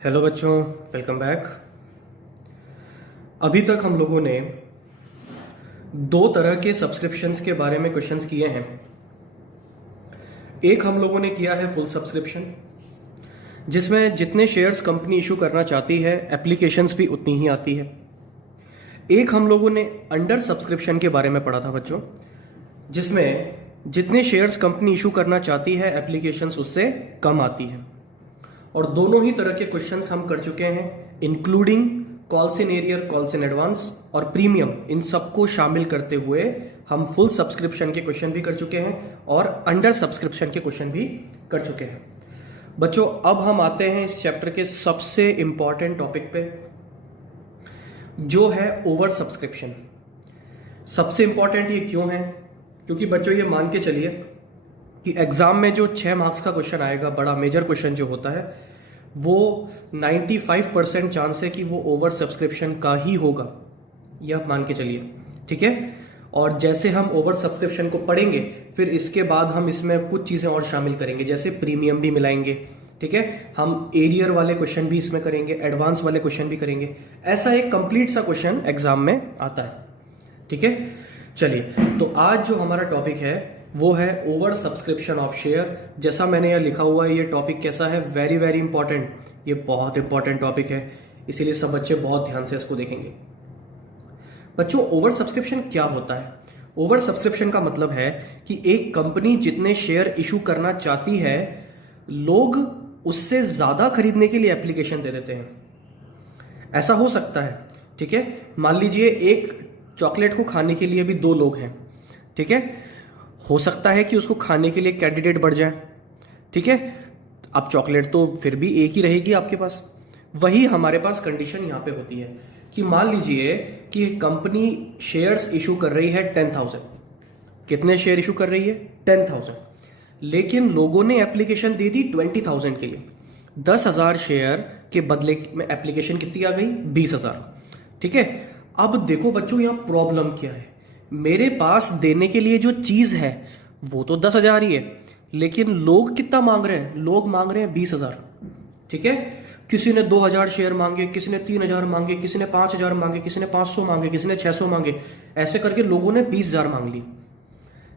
Hello बच्चों, welcome back. अभी तक हम लोगों ने दो तरह के सब्सक्रिप्शंस के बारे में क्वेश्चंस किए हैं। एक हम लोगों ने किया है फुल सब्सक्रिप्शन, जिसमें जितने शेयर्स कंपनी इशू करना चाहती है एप्लीकेशंस भी उतनी ही आती है। एक हम लोगों ने अंडर सब्सक्रिप्शन के बारे में पढ़ा था बच्चों, जिसमें जितने शेयर्स कंपनी इशू करना चाहती है एप्लीकेशंस उससे कम आती है। और दोनों ही तरह के क्वेश्चंस हम कर चुके हैं, including calls in arrear, calls in advance और प्रीमियम। इन सबको शामिल करते हुए हम फुल सब्सक्रिप्शन के क्वेश्चन भी कर चुके हैं और अंडर सब्सक्रिप्शन के क्वेश्चन भी कर चुके हैं। बच्चों, अब हम आते हैं इस चैप्टर के सबसे इंपॉर्टेंट टॉपिक पे, जो है ओवर सब्सक्रिप्शन। सबसे इंपॉर्टेंट ये क्यों है? क्योंकि बच्चों ये मान के चलिए कि एग्जाम में जो 6 मार्क्स का क्वेश्चन आएगा, बड़ा मेजर क्वेश्चन जो होता है, वो 95% चांस है कि वो ओवर सब्सक्रिप्शन का ही होगा। यह मान के चलिए, ठीक है। और जैसे हम ओवर सब्सक्रिप्शन को पढ़ेंगे, फिर इसके बाद हम इसमें कुछ चीजें और शामिल करेंगे, जैसे प्रीमियम भी मिलाएंगे, ठीक है। हम एरियर वाले क्वेश्चन भी इसमें करेंगे, एडवांस वाले क्वेश्चन भी करेंगे। ऐसा एक कंप्लीट सा क्वेश्चन एग्जाम में आता है, ठीक है। चलिए, तो आज जो हमारा टॉपिक है वो है ओवर सब्सक्रिप्शन ऑफ शेयर। जैसा मैंने यह लिखा हुआ है, ये टॉपिक कैसा है? Very very important. ये बहुत इंपॉर्टेंट टॉपिक है, इसीलिए सब बच्चे बहुत ध्यान से इसको देखेंगे। बच्चों, ओवर सब्सक्रिप्शन क्या होता है? ओवर सब्सक्रिप्शन का मतलब है कि एक कंपनी जितने शेयर इशू करना चाहती है, लोग उससे ज्यादा खरीदने के लिए एप्लीकेशन दे देते हैं। ऐसा हो सकता है, ठीक है। मान लीजिए एक चॉकलेट को खाने के लिए भी 2 लोग हैं, ठीक है। हो सकता है कि उसको खाने के लिए कैंडिडेट बढ़ जाए, ठीक है। अब चॉकलेट तो फिर भी एक ही रहेगी आपके पास। वही हमारे पास कंडीशन यहां पे होती है कि मान लीजिए कि कंपनी शेयर्स इशू कर रही है 10,000। कितने शेयर इशू कर रही है? 10,000। लेकिन लोगों ने एप्लीकेशन दे दी 20,000 के लिए। 10,000 शेयर के बदले में एप्लीकेशन कितनी आ गई? 20,000, ठीक है। अब देखो बच्चों, यहां प्रॉब्लम क्या है। मेरे पास देने के लिए जो चीज है वो तो 10,000 ही है, लेकिन लोग कितना मांग रहे हैं? लोग मांग रहे हैं 20,000, ठीक है। किसी ने 2,000 शेयर मांगे, किसी ने 3,000 मांगे, किसी ने 5,000 मांगे, किसी ने 500 मांगे, किसी ने 600 मांगे। ऐसे करके लोगों ने 20,000 मांग ली,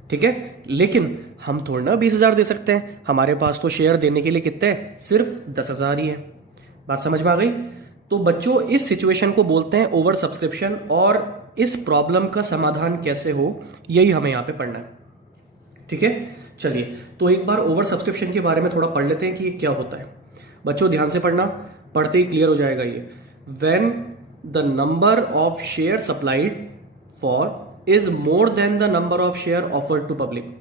ठीक है। लेकिन हम थोड़ा ना 20,000 दे सकते हैं, हमारे पास तो शेयर देने के लिए कितने हैं? सिर्फ 10,000 ही है। बात समझ में आ गई? तो बच्चों, इस सिचुएशन को बोलते हैं ओवर सब्सक्रिप्शन, और इस प्रॉब्लम का समाधान कैसे हो, यही हमें यहां पे पढ़ना है, ठीक है। चलिए, तो एक बार ओवर सब्सक्रिप्शन के बारे में थोड़ा पढ़ लेते हैं कि ये क्या होता है। बच्चों ध्यान से पढ़ना, पढ़ते ही क्लियर हो जाएगा ये। When the number of share supplied for is more than the number of share offered to public.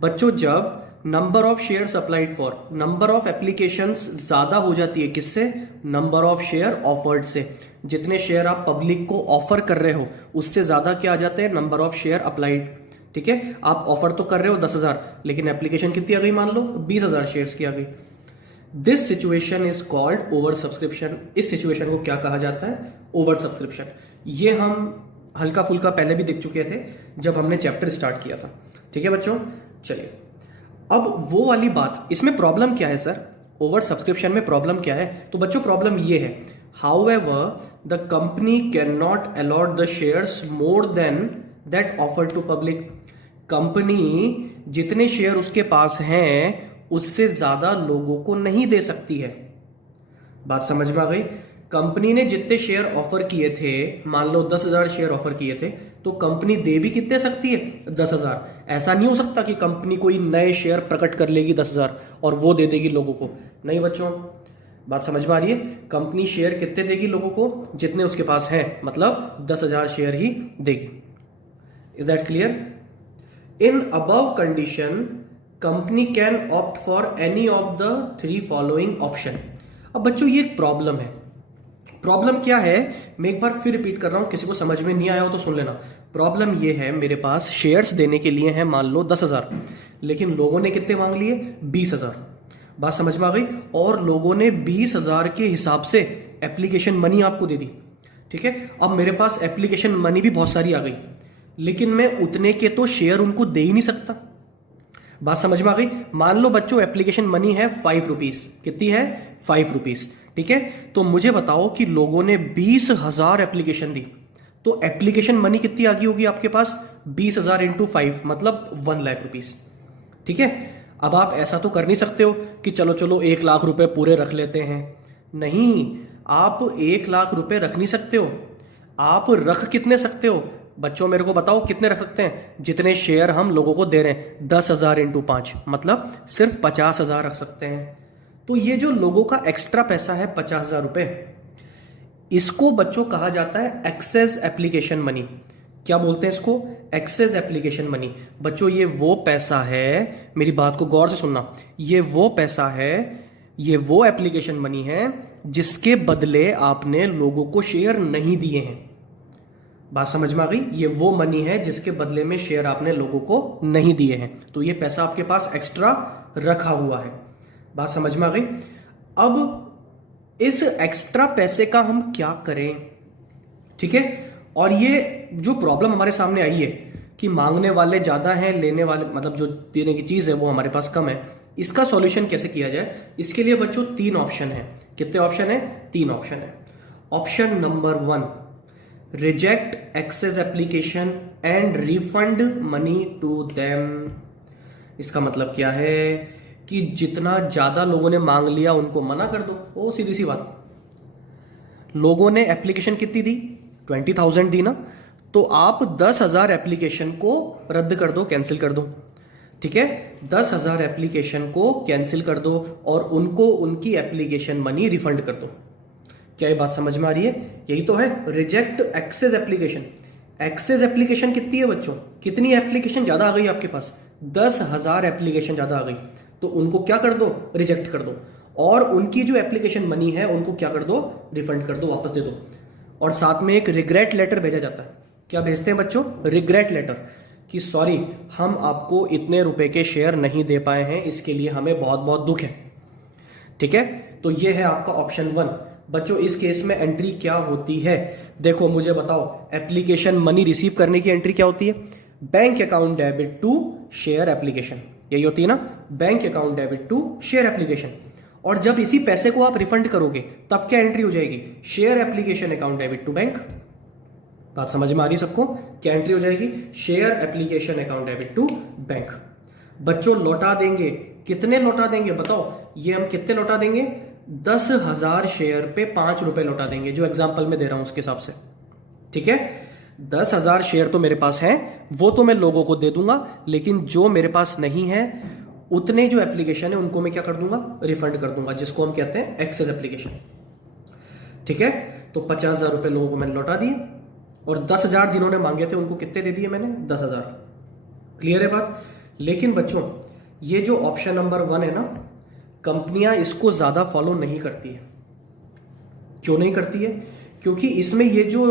बच्चों, जब number of share supplied for, number of applications ज्यादा हो जाती है, किससे? नंबर ऑफ शेयर ऑफर्ड से। जितने शेयर आप पब्लिक को ऑफर कर रहे हो उससे ज्यादा क्या आ जाते हैं? नंबर ऑफ शेयर अप्लाइड, ठीक है। आप ऑफर तो कर रहे हो 10,000, लेकिन एप्लीकेशन कितनी आ गई? मान लो 20,000 शेयर्स की आ गई। This situation is called over subscription. इस सिचुएशन को क्या कहा जाता है? Over subscription. ये हम हल्का फुल्का पहले भी देख चुके थे जब हमने चैप्टर स्टार्ट किया था, ठीक है बच्चों। चलिए, अब वो वाली बात, इसमें प्रॉब्लम क्या है सर? ओवर सब्सक्रिप्शन में प्रॉब्लम क्या है? तो बच्चों, प्रॉब्लम ये है, however the company can not allot the shares more than that offer to public. Company जितने शेयर उसके पास हैं उससे ज्यादा लोगों को नहीं दे सकती है। बात समझ में आ गई? कंपनी ने जितने शेयर ऑफर किए थे, मान लो 10,000 शेयर ऑफर किए थे, तो कंपनी दे भी कितने सकती है? 10,000। ऐसा नहीं हो सकता कि कंपनी कोई नए शेयर प्रकट कर लेगी 10,000 और वो दे देगी लोगों को। नहीं बच्चों, बात समझ में आ रही है? कंपनी शेयर कितने देगी लोगों को? जितने उसके पास है, मतलब 10,000 शेयर ही देगी। Is that clear? In above condition company can opt for any of the 3 following option. अब बच्चों, ये एक प्रॉब्लम है। प्रॉब्लम क्या है? मैं एक बार फिर रिपीट कर रहा हूं, किसी को समझ में नहीं आया हो तो सुन लेना। प्रॉब्लम ये है, मेरे पास शेयर्स देने के लिए हैं मान लो 10,000, लेकिन लोगों ने कितने मांग लिए? 20,000। बात समझ में आ गई? और लोगों ने 20,000 के हिसाब से एप्लीकेशन मनी आपको दे दी, ठीक है। अब मेरे पास एप्लीकेशन मनी भी बहुत सारी आ गई, लेकिन मैं उतने के तो शेयर उनको दे ही नहीं सकता। बात समझ में आ गई? मान लो बच्चों एप्लीकेशन मनी है 5 रुपीज। कितनी है? 5 रुपीज। ठीक है, तो मुझे बताओ कि लोगों ने 20,000 एप्लीकेशन दी, तो एप्लीकेशन मनी कितनी आ गई होगी आपके पास? 20,000 इंटू 5 मतलब 1,00,000 रुपीज। ठीक है, अब आप ऐसा तो कर नहीं सकते हो कि चलो चलो 1,00,000 रुपए पूरे रख लेते हैं। नहीं, आप 1,00,000 रुपए रख नहीं सकते हो। आप रख कितने सकते हो बच्चों, मेरे को बताओ कितने रख सकते हैं? जितने शेयर हम लोगों को दे रहे हैं, 10,000 इंटू 5 मतलब सिर्फ 50,000 रख सकते हैं। तो ये जो लोगों का एक्स्ट्रा पैसा है 50,000 रुपए, इसको बच्चों कहा जाता है एक्सेस एप्लीकेशन मनी। क्या बोलते हैं इसको? Excess application money. बच्चों ये वो पैसा है, मेरी बात को गौर से सुनना, ये वो पैसा है, ये वो एप्लीकेशन मनी है जिसके बदले आपने लोगों को शेयर नहीं दिए हैं। बात समझ में आ गई? ये वो मनी है जिसके बदले में शेयर आपने लोगों को नहीं दिए हैं, तो ये पैसा आपके पास एक्स्ट्रा रखा हुआ है। बात समझ में आ गई? अब इस एक्स्ट्रा पैसे का हम क्या करें? ठीक है, और ये जो प्रॉब्लम हमारे सामने आई है कि मांगने वाले ज्यादा हैं, लेने वाले मतलब जो देने की चीज है वो हमारे पास कम है, इसका सॉल्यूशन कैसे किया जाए? इसके लिए बच्चों 3 ऑप्शन है। कितने ऑप्शन है? 3 ऑप्शन है। Option number 1, reject excess application and refund money to them. इसका मतलब क्या है कि जितना ज्यादा लोगों ने मांग लिया उनको मना कर दो। वो सीधी सी बात। लोगों ने एप्लीकेशन कितनी दी? 20,000 दी ना, तो आप 10,000 एप्लीकेशन को रद्द कर दो, कैंसिल कर दो। ठीक है, 10,000 एप्लीकेशन को कैंसिल कर दो और उनको उनकी एप्लीकेशन मनी रिफंड कर दो। क्या ये बात समझ में आ रही है? यही तो है reject excess application. Excess application कितनी है बच्चों? कितनी एप्लीकेशन ज्यादा आ गई आपके पास? 10,000 एप्लीकेशन ज्यादा आ गई, तो उनको क्या कर दो? रिजेक्ट कर दो। और उनकी जो एप्लीकेशन मनी है उनको क्या कर दो? रिफंड कर दो, वापस दे दो। और साथ में एक रिग्रेट लेटर भेजा जाता है। क्या भेजते हैं बच्चों? रिग्रेट लेटर, कि सॉरी हम आपको इतने रुपए के शेयर नहीं दे पाए हैं, इसके लिए हमें बहुत बहुत दुख है। ठीक है, तो ये है आपका ऑप्शन 1। बच्चों इस केस में एंट्री क्या होती है? देखो मुझे बताओ, एप्लीकेशन मनी रिसीव करने की एंट्री क्या होती है? Bank account debit to share application, यही होती है ना, bank account debit to share application. और जब इसी पैसे को आप रिफंड करोगे तब क्या एंट्री हो जाएगी? Share application account debit to bank. बात समझ में आ रही सबको? क्या एंट्री हो जाएगी? Share application account debit to bank. बच्चों लौटा देंगे, कितने लौटा देंगे बताओ? ये हम कितने लौटा देंगे? 10,000 शेयर पे 5 रुपए लौटा देंगे, जो एग्जाम्पल में दे रहा हूं उसके हिसाब से। ठीक है, 10,000 शेयर तो मेरे पास है, वो तो मैं लोगों को दे दूंगा, लेकिन जो मेरे पास नहीं है उतने जो एप्लीकेशन है उनको मैं क्या कर दूंगा? रिफंड कर दूंगा, जिसको हम कहते हैं एक्सेस एप्लीकेशन। ठीक है, तो 50,000 रुपए लोगों को मैंने लौटा दिए और 10,000 जिन्होंने मांगे थे उनको कितने दे दिए मैंने? 10,000। क्लियर है बात? लेकिन बच्चों ये जो ऑप्शन नंबर 1 है ना, कंपनियां इसको ज्यादा फॉलो नहीं करती है। क्यों नहीं करती है? क्योंकि इसमें ये जो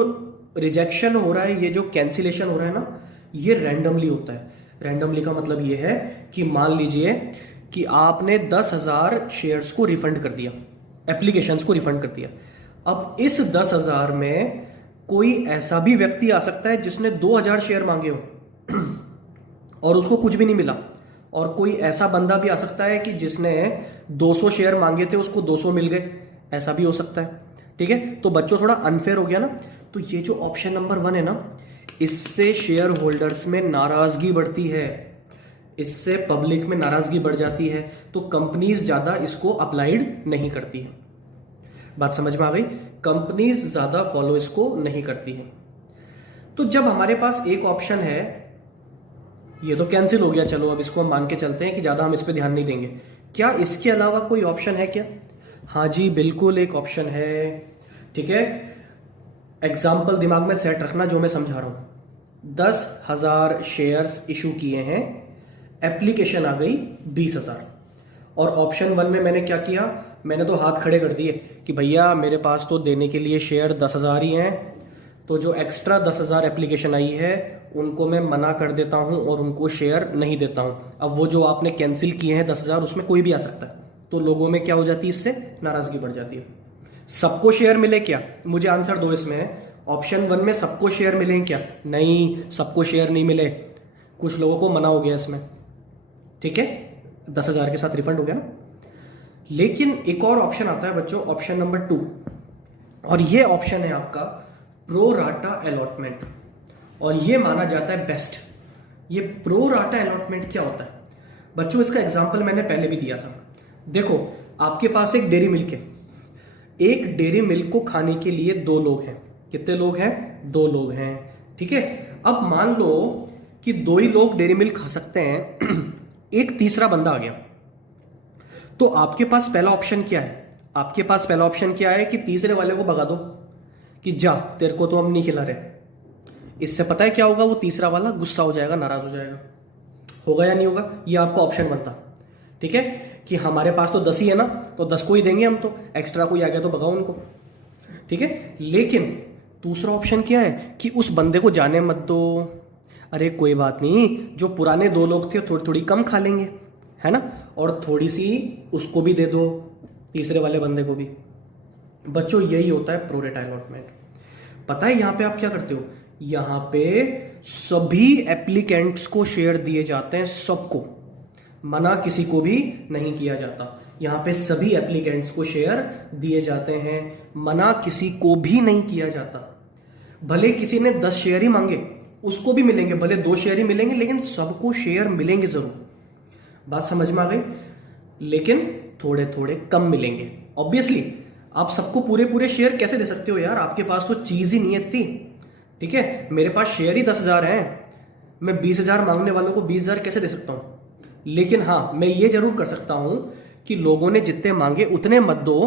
रिजेक्शन हो रहा है, ये जो कैंसिलेशन हो रहा है ना, ये रैंडमली होता है। रैंडमली का मतलब ये है कि मान लीजिए कि आपने 10,000 शेयर्स को रिफंड कर दिया, एप्लीकेशंस को रिफंड कर दिया। अब इस 10,000 में कोई ऐसा भी व्यक्ति आ सकता है जिसने 2,000 शेयर मांगे हो और उसको कुछ भी नहीं मिला, और कोई ऐसा बंदा भी आ सकता है कि जिसने 200 शेयर मांगे थे उसको 200 मिल गए, ऐसा भी हो सकता है। ठीक है, तो बच्चों थोड़ा अनफेयर हो गया ना। तो ये जो ऑप्शन नंबर 1 है ना, इससे शेयर होल्डर्स में नाराजगी बढ़ती है, इससे पब्लिक में नाराजगी बढ़ जाती है, तो कंपनीज ज्यादा इसको अप्लाइड नहीं करती है। बात समझ में आ गई? कंपनीज ज्यादा फॉलो इसको नहीं करती है। तो जब हमारे पास एक ऑप्शन है, ये तो कैंसिल हो गया, चलो अब इसको हम मान के चलते हैं कि ज्यादा हम इस पे ध्यान नहीं देंगे। क्या इसके अलावा कोई ऑप्शन है क्या? हाँ जी बिल्कुल एक ऑप्शन है। ठीक है, एग्जाम्पल दिमाग में सेट रखना जो मैं समझा रहा हूं। 10,000 शेयर्स इशू किए हैं, एप्लीकेशन आ गई 20,000, और ऑप्शन 1 में मैंने क्या किया? मैंने तो हाथ खड़े कर दिए कि भैया मेरे पास तो देने के लिए शेयर 10,000 ही हैं, तो जो एक्स्ट्रा 10,000 एप्लीकेशन आई है उनको मैं मना कर देता हूं और उनको शेयर नहीं देता हूं। अब वो जो आपने कैंसिल किए हैं 10,000, उसमें कोई भी आ सकता है, तो लोगों में क्या हो जाती है? इससे नाराजगी बढ़ जाती है। सबको शेयर मिले क्या? मुझे आंसर दो इसमें। ऑप्शन 1 में सबको शेयर मिले हैं क्या? नहीं, सबको शेयर नहीं मिले, कुछ लोगों को मना हो गया इसमें। ठीक है, 10,000 के साथ रिफंड हो गया ना। लेकिन एक और ऑप्शन आता है बच्चों, ऑप्शन नंबर 2, और ये ऑप्शन है आपका प्रो राटा अलॉटमेंट, और ये माना जाता है बेस्ट। ये प्रो राटा अलॉटमेंट क्या होता है बच्चों? इसका एग्जांपल मैंने पहले भी दिया था। देखो, आपके पास एक डेयरी मिल्क है, एक डेयरी मिल्क को खाने के लिए 2 लोग हैं। कितने लोग हैं? 2 लोग हैं, ठीक है। अब मान लो कि 2 ही लोग डेयरी मिल्क खा सकते हैं एक तीसरा बंदा आ गया, तो आपके पास पहला ऑप्शन क्या है? आपके पास पहला ऑप्शन क्या है कि तीसरे वाले को भगा दो कि जा, तेरे को तो हम नहीं खिला रहे। इससे पता है क्या होगा? वो तीसरा वाला गुस्सा हो जाएगा, नाराज हो जाएगा। होगा या नहीं होगा? ये आपका ऑप्शन बनता, ठीक है, कि हमारे पास तो 10 ही है ना, तो 10 को ही देंगे हम, तो एक्स्ट्रा कोई आ गया तो भगाओ उनको, ठीक है। लेकिन दूसरा ऑप्शन क्या है कि उस बंदे को जाने मत दो, अरे कोई बात नहीं, जो पुराने 2 लोग थे थोड़ी थोड़ी कम खा लेंगे, है ना, और थोड़ी सी उसको भी दे दो, तीसरे वाले बंदे को भी। बच्चों यही होता है प्रो राटा अलॉटमेंट। पता है यहां पे आप क्या करते हो? यहां पे सभी एप्लीकेंट्स को शेयर दिए जाते हैं, सबको, मना किसी को भी नहीं किया जाता। यहां पे सभी एप्लीकेंट्स को शेयर दिए जाते हैं, मना किसी को भी नहीं किया जाता। भले किसी ने 10 शेयर ही मांगे, उसको भी मिलेंगे, भले 2 शेयर ही मिलेंगे, लेकिन सबको शेयर मिलेंगे जरूर। बात समझ में आ गई? लेकिन थोड़े थोड़े कम मिलेंगे। ऑब्वियसली आप सबको पूरे पूरे शेयर कैसे दे सकते हो यार? आपके पास तो चीज ही नहीं है इतनी, ठीक है। मेरे पास शेयर ही 10,000 है, मैं 20,000 मांगने वालों को 20,000 कैसे दे सकता हूं? लेकिन हाँ, मैं ये जरूर कर सकता हूं कि लोगों ने जितने मांगे उतने मत दो,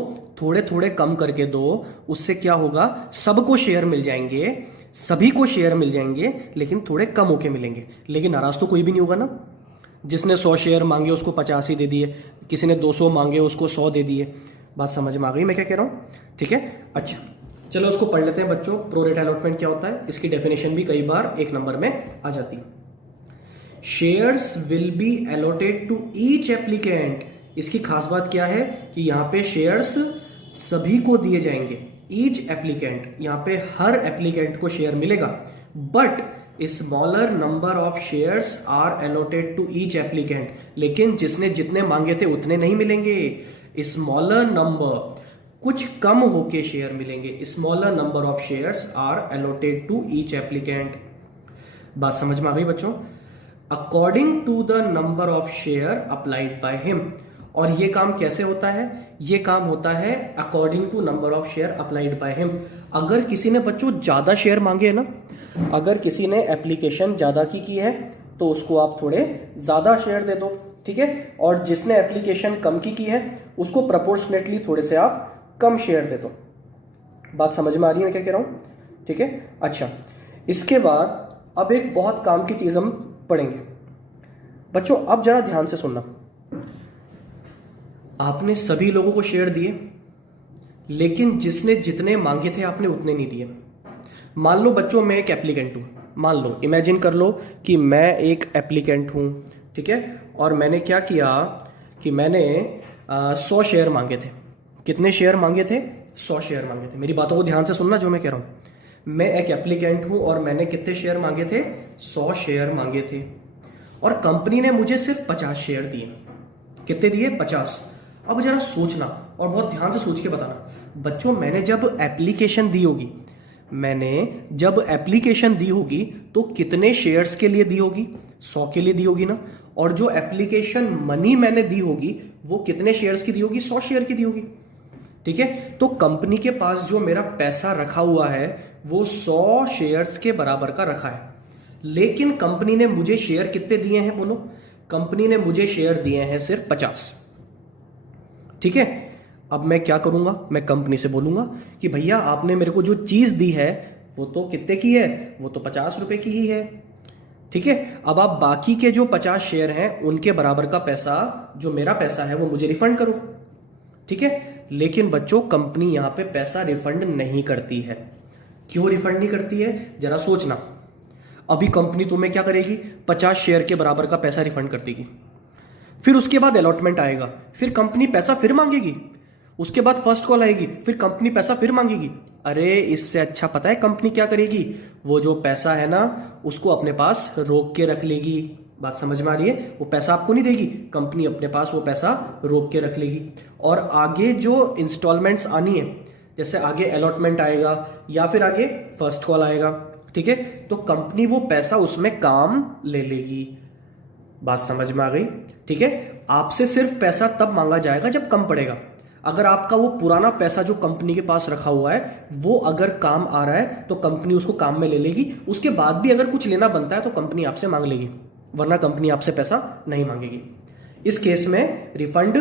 थोड़े थोड़े कम करके दो। उससे क्या होगा? सबको शेयर मिल जाएंगे, सभी को शेयर मिल जाएंगे, लेकिन थोड़े कम होके मिलेंगे। लेकिन नाराज तो कोई भी नहीं होगा ना। जिसने 100 शेयर मांगे उसको 50 ही दे दिए, किसी ने 200 मांगे उसको 100 दे दिए। बात समझ में आ गई मैं क्या कह रहा हूं? ठीक है, अच्छा चलो उसको पढ़ लेते हैं बच्चों। प्रो राटा अलॉटमेंट क्या होता है? इसकी डेफिनेशन भी कई बार 1 नंबर में आ जाती है। Shares will be allotted to each applicant. इसकी खास बात क्या है कि यहां पे शेयर्स सभी को दिए जाएंगे, ईच एप्लीकेंट, यहां पे हर एप्लीकेंट को शेयर मिलेगा। But smaller number of shares are allotted to each applicant. लेकिन जिसने जितने मांगे थे उतने नहीं मिलेंगे। स्मॉलर नंबर, कुछ कम होके शेयर मिलेंगे। Smaller number of shares are allotted to each applicant. बात समझ में आ गई बच्चों? According to the number of share applied by him. और ये काम कैसे होता है? ये काम होता है according to number of share applied by him. अगर किसी ने बच्चों ज्यादा शेयर मांगे है ना, अगर किसी ने एप्लीकेशन ज्यादा की है तो उसको आप थोड़े ज्यादा शेयर दे दो, ठीक है। और जिसने एप्लीकेशन कम की है उसको प्रोपोर्शनेटली थोड़े से आप कम शेयर दे दो। बात समझ में आ रही है मैं क्या कह रहा हूं? ठीक है, अच्छा इसके बाद अब एक बहुत काम की चीज हम पढ़ेंगे बच्चों। अब जरा ध्यान से सुनना। आपने सभी लोगों को शेयर दिए, लेकिन जिसने जितने मांगे थे आपने उतने नहीं दिए। मान लो बच्चों मैं एक एप्लीकेंट हूं, मान लो, इमेजिन कर लो कि मैं एक एप्लीकेंट हूं, ठीक है। और मैंने क्या किया कि मैंने 100 शेयर मांगे थे। कितने शेयर मांगे थे? 100 शेयर मांगे थे। मेरी बातों को ध्यान से सुनना जो मैं कह रहा हूं। मैं एक एप्लीकेंट हूं और मैंने कितने शेयर मांगे थे? 100 शेयर मांगे थे। और कंपनी ने मुझे सिर्फ 50 शेयर दिए। कितने दिए? 50। अब जरा सोचना और बहुत ध्यान से सोच के बताना बच्चों, मैंने जब एप्लीकेशन दी होगी तो कितने शेयर्स के लिए दी होगी? 100 के लिए दी होगी ना। और जो एप्लीकेशन मनी मैंने दी होगी वो कितने शेयर्स की दी होगी? 100 शेयर की दी होगी, ठीक है। तो कंपनी के पास जो मेरा पैसा रखा हुआ है वो 100 शेयर्स के बराबर का रखा है। लेकिन कंपनी ने मुझे शेयर कितने दिए हैं? बोलो। कंपनी ने मुझे शेयर दिए हैं सिर्फ 50, ठीक है। अब मैं क्या करूंगा? मैं कंपनी से बोलूंगा कि भैया आपने मेरे को जो चीज दी है वो तो कितने की है? वो तो 50 रुपए की ही है, ठीक है। अब आप बाकी के जो 50 शेयर हैं उनके बराबर का पैसा, जो मेरा पैसा है, वो मुझे रिफंड करो, ठीक है। लेकिन बच्चों कंपनी यहां पे पैसा रिफंड नहीं करती है। क्यों रिफंड नहीं करती है? जरा सोचना। अभी कंपनी तुम्हें क्या करेगी? 50 शेयर के बराबर का पैसा रिफंड कर देगी। फिर उसके बाद अलॉटमेंट आएगा, फिर कंपनी पैसा फिर मांगेगी। उसके बाद फर्स्ट कॉल आएगी, फिर कंपनी पैसा फिर मांगेगी। अरे इससे अच्छा पता है कंपनी क्या करेगी? वो जो पैसा है ना उसको अपने पास रोक के रख लेगी। बात समझ में आ रही है? वो पैसा आपको नहीं देगी, कंपनी अपने पास वो पैसा रोक के रख लेगी। और आगे जो इंस्टॉलमेंट्स आनी है, जैसे आगे अलॉटमेंट आएगा या फिर आगे फर्स्ट कॉल आएगा, ठीक है, तो कंपनी वो पैसा उसमें काम ले लेगी। बात समझ में आ गई? ठीक है, आपसे सिर्फ पैसा तब मांगा जाएगा जब कम पड़ेगा। अगर आपका वो पुराना पैसा जो कंपनी के पास रखा हुआ है वो अगर काम आ रहा है तो कंपनी उसको काम में ले लेगी। उसके बाद भी अगर कुछ लेना बनता है तो कंपनी आपसे मांग लेगी, वरना कंपनी आपसे पैसा नहीं मांगेगी। इस केस में रिफंड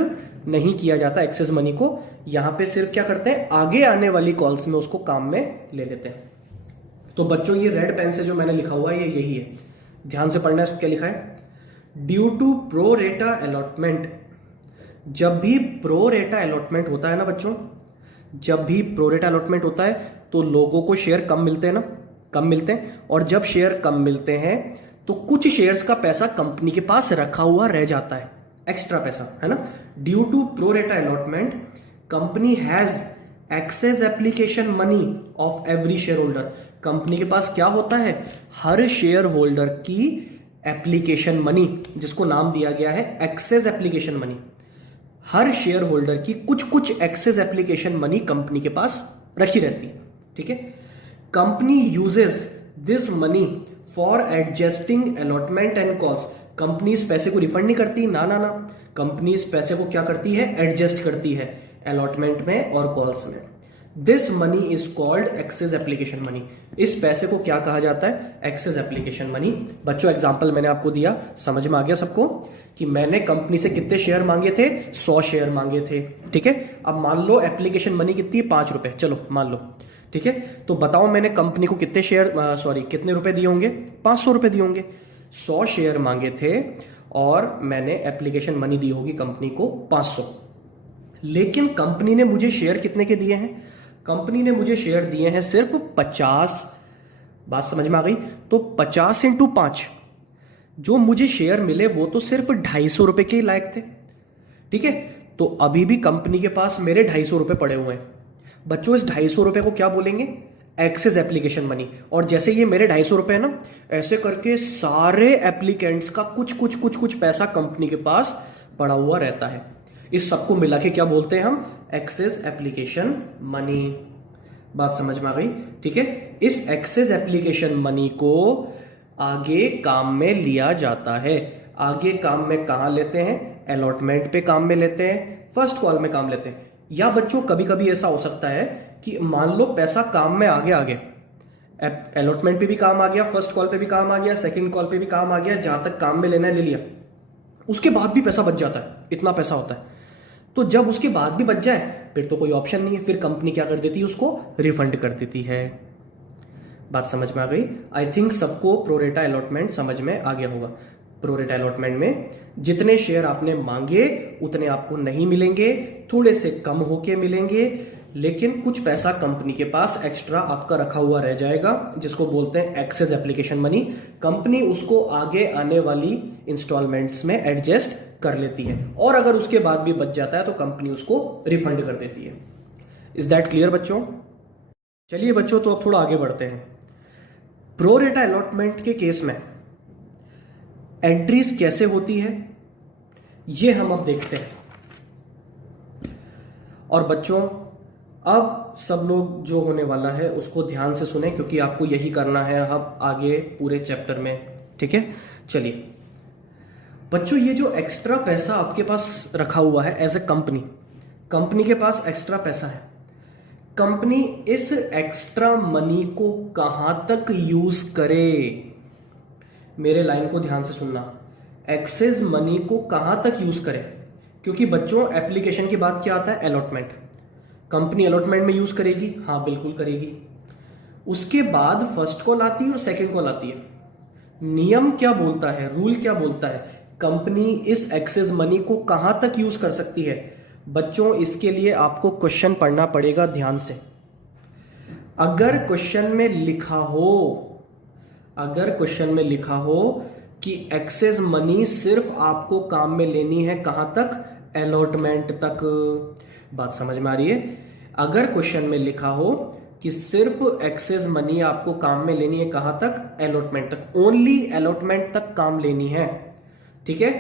नहीं किया जाता एक्सेस मनी को। यहां पे सिर्फ क्या करते हैं, आगे आने वाली कॉल्स में उसको काम में ले लेते हैं। तो बच्चों ये रेड पेन से जो मैंने लिखा हुआ है ये यही है, ध्यान से पढ़ना है। क्या लिखा है? Due to pro rata allotment. जब भी प्रो रेटा अलॉटमेंट होता है ना बच्चों, जब भी प्रो रेटा अलॉटमेंट होता है तो लोगों को शेयर कम मिलते हैं ना, कम मिलते हैं। और जब शेयर कम मिलते हैं तो कुछ शेयर्स का पैसा कंपनी के पास रखा हुआ रह जाता है, एक्स्ट्रा पैसा, है ना। Due to pro rata allotment company has excess application money of every share holder. Company के पास क्या होता है, हर शेयर होल्डर की एप्लीकेशन मनी, जिसको नाम दिया गया है एक्सेस एप्लीकेशन मनी। हर शेयर होल्डर की कुछ कुछ एक्सेस एप्लीकेशन मनी कंपनी के पास रखी रहती है, ठीक है। Company uses this money for adjusting allotment and calls. Company इस पैसे को रिफंड नहीं करती, ना ना ना, कंपनी इस पैसे को क्या करती है, एडजस्ट करती है अलॉटमेंट में और कॉल्स में। This money is called excess application money. इस पैसे को क्या कहा जाता है, एक्सेस एप्लीकेशन मनी। बच्चों एग्जांपल मैंने आपको दिया, समझ में आ गया सबको कि मैंने कंपनी से कितने शेयर मांगे थे, 100 शेयर मांगे थे, ठीक है। अब मान लो एप्लीकेशन मनी कितनी है, 5 रुपए, चलो मान लो, ठीक है। तो बताओ मैंने कंपनी को कितने शेयर कितने रुपए दिए होंगे, 500 रुपए दिए होंगे। 100 शेयर मांगे थे और मैंने एप्लीकेशन मनी दी होगी कंपनी को 500। लेकिन कंपनी ने मुझे शेयर कितने के दिए हैं, कंपनी ने मुझे शेयर दिए हैं सिर्फ 50। बात समझ में आ गई? तो 50 इंटू 5 जो मुझे शेयर मिले वो तो सिर्फ 250 रुपए के लायक थे, ठीक है। तो अभी भी कंपनी के पास मेरे 250 रुपए पड़े हुए हैं। बच्चों इस 250 रुपए को क्या बोलेंगे, एक्सेस एप्लीकेशन मनी। और जैसे ये मेरे 250 रुपए है ना, ऐसे करके सारे एप्लीकेंट्स का कुछ कुछ कुछ कुछ पैसा कंपनी के पास पड़ा हुआ रहता है। इस सबको मिला के क्या बोलते हैं हम, एक्सेस एप्लीकेशन मनी। बात समझ में आ गई? ठीक है। इस एक्सेस एप्लीकेशन मनी को आगे काम में लिया जाता है। आगे काम में कहां लेते हैं, अलॉटमेंट पे काम में लेते हैं, फर्स्ट कॉल में काम लेते हैं। या बच्चों कभी कभी ऐसा हो सकता है कि मान लो पैसा काम में आगे आगे, अलॉटमेंट पे भी काम आ गया, फर्स्ट कॉल पे भी काम आ गया, सेकंड कॉल पे भी काम आ गया, जहां तक काम में लेना है ले लिया, उसके बाद भी पैसा बच जाता है, इतना पैसा होता है। तो जब उसके बाद भी बच जाए फिर तो कोई ऑप्शन नहीं है, फिर कंपनी क्या कर देती है, उसको रिफंड कर देती है। बात समझ में आ गई? आई थिंक सबको प्रोरेटा अलॉटमेंट समझ में आ गया होगा। प्रोरेटा अलॉटमेंट में जितने शेयर आपने मांगे उतने आपको नहीं मिलेंगे, थोड़े से कम होके मिलेंगे, लेकिन कुछ पैसा कंपनी के पास एक्स्ट्रा आपका रखा हुआ रह जाएगा, जिसको बोलते हैं एक्सेस एप्लीकेशन मनी। कंपनी उसको आगे आने वाली इंस्टॉलमेंट्स में एडजस्ट कर लेती है, और अगर उसके बाद भी बच जाता है तो कंपनी उसको रिफंड कर देती है। इज दैट क्लियर बच्चों? चलिए बच्चों, तो अब थोड़ा आगे बढ़ते हैं। प्रो रेटा अलॉटमेंट के केस में एंट्रीज कैसे होती है ये हम अब देखते हैं। और बच्चों अब सब लोग जो होने वाला है उसको ध्यान से सुने, क्योंकि आपको यही करना है अब आगे पूरे चैप्टर में, ठीक है। चलिए बच्चों, ये जो एक्स्ट्रा पैसा आपके पास रखा हुआ है एज ए कंपनी के पास एक्स्ट्रा पैसा है, कंपनी इस एक्स्ट्रा मनी को कहां तक यूज करे, मेरे लाइन को ध्यान से सुनना, एक्सेस मनी को कहां तक यूज करे। क्योंकि बच्चों एप्लीकेशन की बात क्या आता है, अलॉटमेंट। कंपनी अलॉटमेंट में यूज करेगी, हाँ बिल्कुल करेगी। उसके बाद फर्स्ट कॉल आती है और सेकंड कॉल आती है। नियम क्या बोलता है, रूल क्या बोलता है, कंपनी इस एक्सेस मनी को कहां तक यूज कर सकती है। बच्चों इसके लिए आपको क्वेश्चन पढ़ना पड़ेगा ध्यान से। अगर क्वेश्चन में लिखा हो कि एक्सेस मनी सिर्फ आपको काम में लेनी है कहां तक, अलॉटमेंट तक। बात समझ में आ रही है? अगर क्वेश्चन में लिखा हो कि सिर्फ एक्सेस मनी आपको काम में लेनी है कहां तक, अलॉटमेंट तक, ओनली अलॉटमेंट तक काम लेनी है, ठीक है।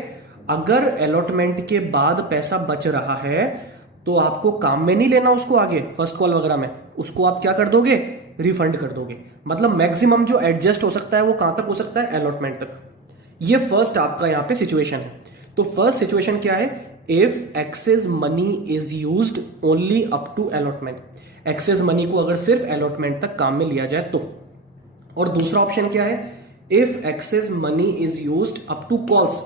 अगर अलॉटमेंट के बाद पैसा बच रहा है तो आपको काम में नहीं लेना उसको, आगे फर्स्ट कॉल वगैरह में उसको आप क्या कर दोगे, रिफंड कर दोगे। मतलब मैक्सिमम जो एडजस्ट हो सकता है वो कहां तक हो सकता है, अलॉटमेंट तक। ये फर्स्ट आपका यहां पे सिचुएशन है। तो फर्स्ट सिचुएशन क्या है, if excess money is used only up to allotment. Excess money को अगर सिर्फ अलॉटमेंट तक काम में लिया जाए तो। और दूसरा ऑप्शन क्या है, if excess money is used up to calls,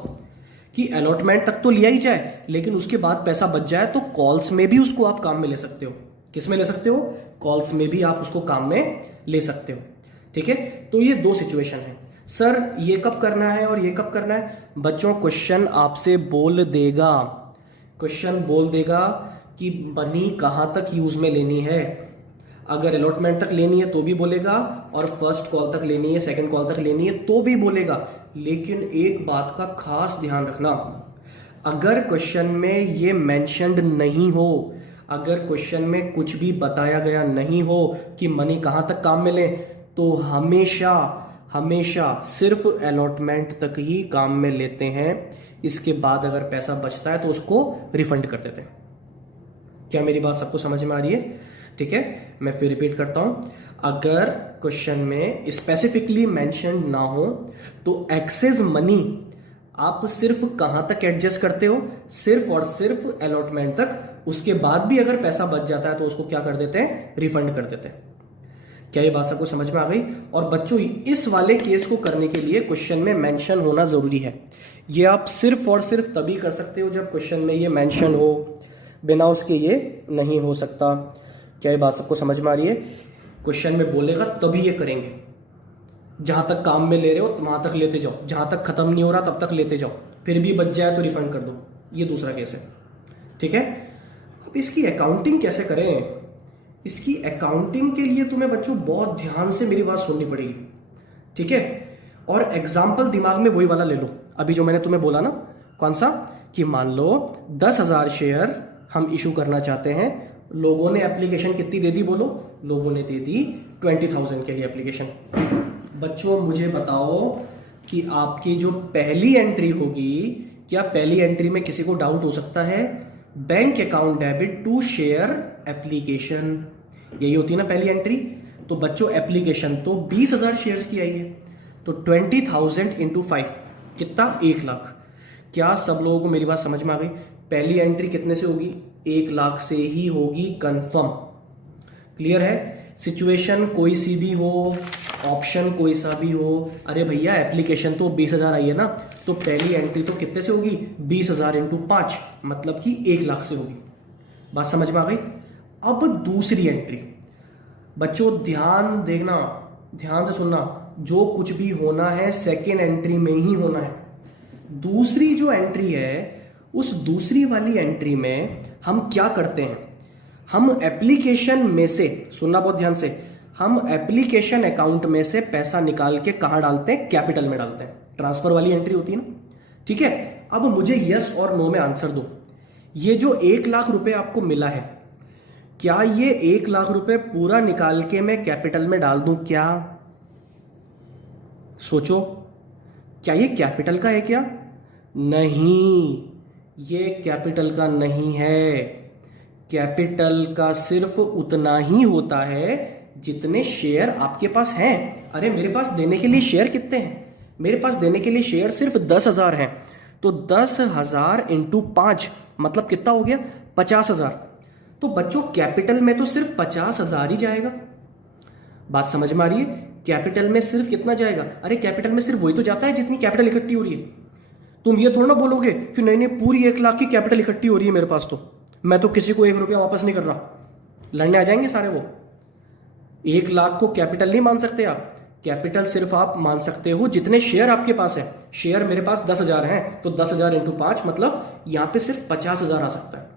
कि अलॉटमेंट तक तो लिया ही जाए लेकिन उसके बाद पैसा बच जाए तो कॉल्स में भी उसको आप काम में ले सकते हो। किस में ले सकते हो, कॉल्स में भी आप उसको काम में ले सकते हो। ठीक है, तो ये दो सिचुएशन है। सर ये कब करना है और ये कब करना है, बच्चों क्वेश्चन आपसे बोल देगा, क्वेश्चन बोल देगा कि मनी कहां तक यूज में लेनी है। अगर अलॉटमेंट तक लेनी है तो भी बोलेगा, और फर्स्ट कॉल तक लेनी है, सेकंड कॉल तक लेनी है तो भी बोलेगा। लेकिन एक बात का खास ध्यान रखना, अगर क्वेश्चन में ये मेंशन्ड नहीं हो, अगर क्वेश्चन में कुछ भी बताया गया नहीं हो कि मनी कहां तक काम में ले, तो हमेशा हमेशा सिर्फ अलॉटमेंट तक ही काम में लेते हैं। इसके बाद अगर पैसा बचता है तो उसको रिफंड कर देते हैं। क्या मेरी बात सबको समझ में आ रही है? ठीक है, मैं फिर रिपीट करता हूं, अगर क्वेश्चन में स्पेसिफिकली मेंशन ना हो तो एक्सेस मनी आप सिर्फ कहां तक एडजस्ट करते हो, सिर्फ और सिर्फ अलॉटमेंट तक। उसके बाद भी अगर पैसा बच जाता है तो उसको क्या कर देते हैं, रिफंड कर देते हैं। क्या ये बात सबको समझ में आ गई? और बच्चों इस वाले केस को करने के लिए क्वेश्चन में मेंशन होना जरूरी है। ये आप सिर्फ और सिर्फ तभी कर सकते हो जब क्वेश्चन में ये मेंशन हो, बिना उसके ये नहीं हो सकता। क्या ये बात सबको समझ में आ रही है? क्वेश्चन में बोलेगा तभी ये करेंगे। जहां तक काम में ले रहे हो वहां तक लेते जाओ, जहां तक खत्म नहीं हो रहा तब तक लेते जाओ, फिर भी बच जाए तो रिफंड कर दो। ये दूसरा केस है। ठीक है, अब इसकी अकाउंटिंग कैसे करें? इसकी अकाउंटिंग के लिए तुम्हें बच्चों बहुत ध्यान से मेरी बात सुननी पड़ेगी। ठीक है, और एग्जाम्पल दिमाग में वही वाला ले लो अभी जो मैंने तुम्हें बोला ना। कौन सा? कि मान लो 10,000 शेयर हम इशू करना चाहते हैं। लोगों ने एप्लीकेशन कितनी दे दी, बोलो? लोगों ने दे दी 20,000 के लिए एप्लीकेशन। बच्चों मुझे बताओ कि आपकी जो पहली एंट्री होगी, क्या पहली एंट्री में किसी को डाउट हो सकता है? Bank account debit to share application, यही होती है ना पहली एंट्री। तो बच्चों एप्लीकेशन तो 20,000 शेयर्स की आई है, तो 20,000 इंटू 5 कितना, 1 लाख। क्या सब लोगों को मेरी बात समझ में आ गई? पहली एंट्री कितने से होगी? 1 लाख से ही होगी, कंफर्म। क्लियर है? सिचुएशन कोई सी भी हो, ऑप्शन कोई सा भी हो, अरे भैया एप्लीकेशन तो 20,000 आई है ना, तो पहली एंट्री तो कितने से होगी? 20,000 इंटू 5 मतलब कि 1 लाख से होगी। बात समझ में आ गई? अब दूसरी एंट्री, बच्चों ध्यान देना, ध्यान से सुनना, जो कुछ भी होना है सेकेंड एंट्री में ही होना है। दूसरी जो एंट्री है, उस दूसरी वाली एंट्री में हम क्या करते हैं, हम एप्लीकेशन में से, सुनना बहुत ध्यान से, हम एप्लीकेशन अकाउंट में से पैसा निकाल के कहां डालते हैं? कैपिटल में डालते हैं। ट्रांसफर वाली एंट्री होती है ना। ठीक है, अब मुझे यस और नो में आंसर दो। ये जो 1 लाख रुपए आपको मिला है, क्या ये 1 लाख रुपए पूरा निकाल के मैं कैपिटल में डाल दूं क्या? सोचो, क्या ये कैपिटल का है क्या? नहीं, ये कैपिटल का नहीं है। कैपिटल का सिर्फ उतना ही होता है जितने शेयर आपके पास हैं। अरे मेरे पास देने के लिए शेयर कितने हैं? मेरे पास देने के लिए शेयर सिर्फ 10,000 हैं, तो 10,000 इंटू 5 मतलब कितना हो गया? 50,000। तो बच्चों कैपिटल में तो सिर्फ 50,000 ही जाएगा। बात समझ में आ रही है? कैपिटल में सिर्फ कितना जाएगा? अरे कैपिटल में सिर्फ वही तो जाता है जितनी कैपिटल इकट्ठी हो रही है। तुम ये थोड़ा ना बोलोगे कि नहीं नहीं पूरी 1 लाख की कैपिटल इकट्ठी हो रही है मेरे पास, तो मैं तो किसी को 1 रुपया वापस नहीं कर रहा। लड़ने आ जाएंगे सारे वो। 1 लाख को कैपिटल नहीं मान सकते आप। कैपिटल सिर्फ आप मान सकते हो जितने शेयर आपके पास है। शेयर मेरे पास 10,000 हैं, तो 10,000 इंटू 5 मतलब यहां पे सिर्फ 50,000 आ सकता है।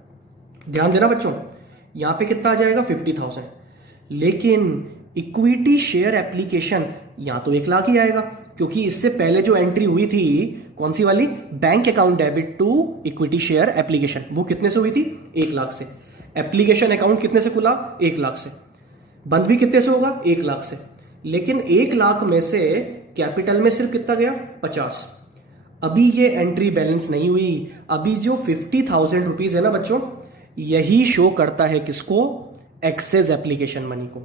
ध्यान देना बच्चों, यहां पे कितना आ जाएगा? 50,000। लेकिन इक्विटी शेयर एप्लीकेशन यहां तो 1 लाख ही आएगा, क्योंकि इससे पहले जो एंट्री हुई थी, कौन सी वाली? Bank account debit to equity share application, वो कितने से हुई थी? 1 लाख से। एप्लीकेशन अकाउंट कितने से खुला? 1 लाख से। बंद भी कितने से होगा? 1 लाख से। लेकिन 1 लाख में से कैपिटल में सिर्फ कितना गया? 50। अभी ये एंट्री बैलेंस नहीं हुई, अभी जो 50,000 रुपीज है ना बच्चों, यही शो करता है किसको? एक्सेस एप्लीकेशन मनी को।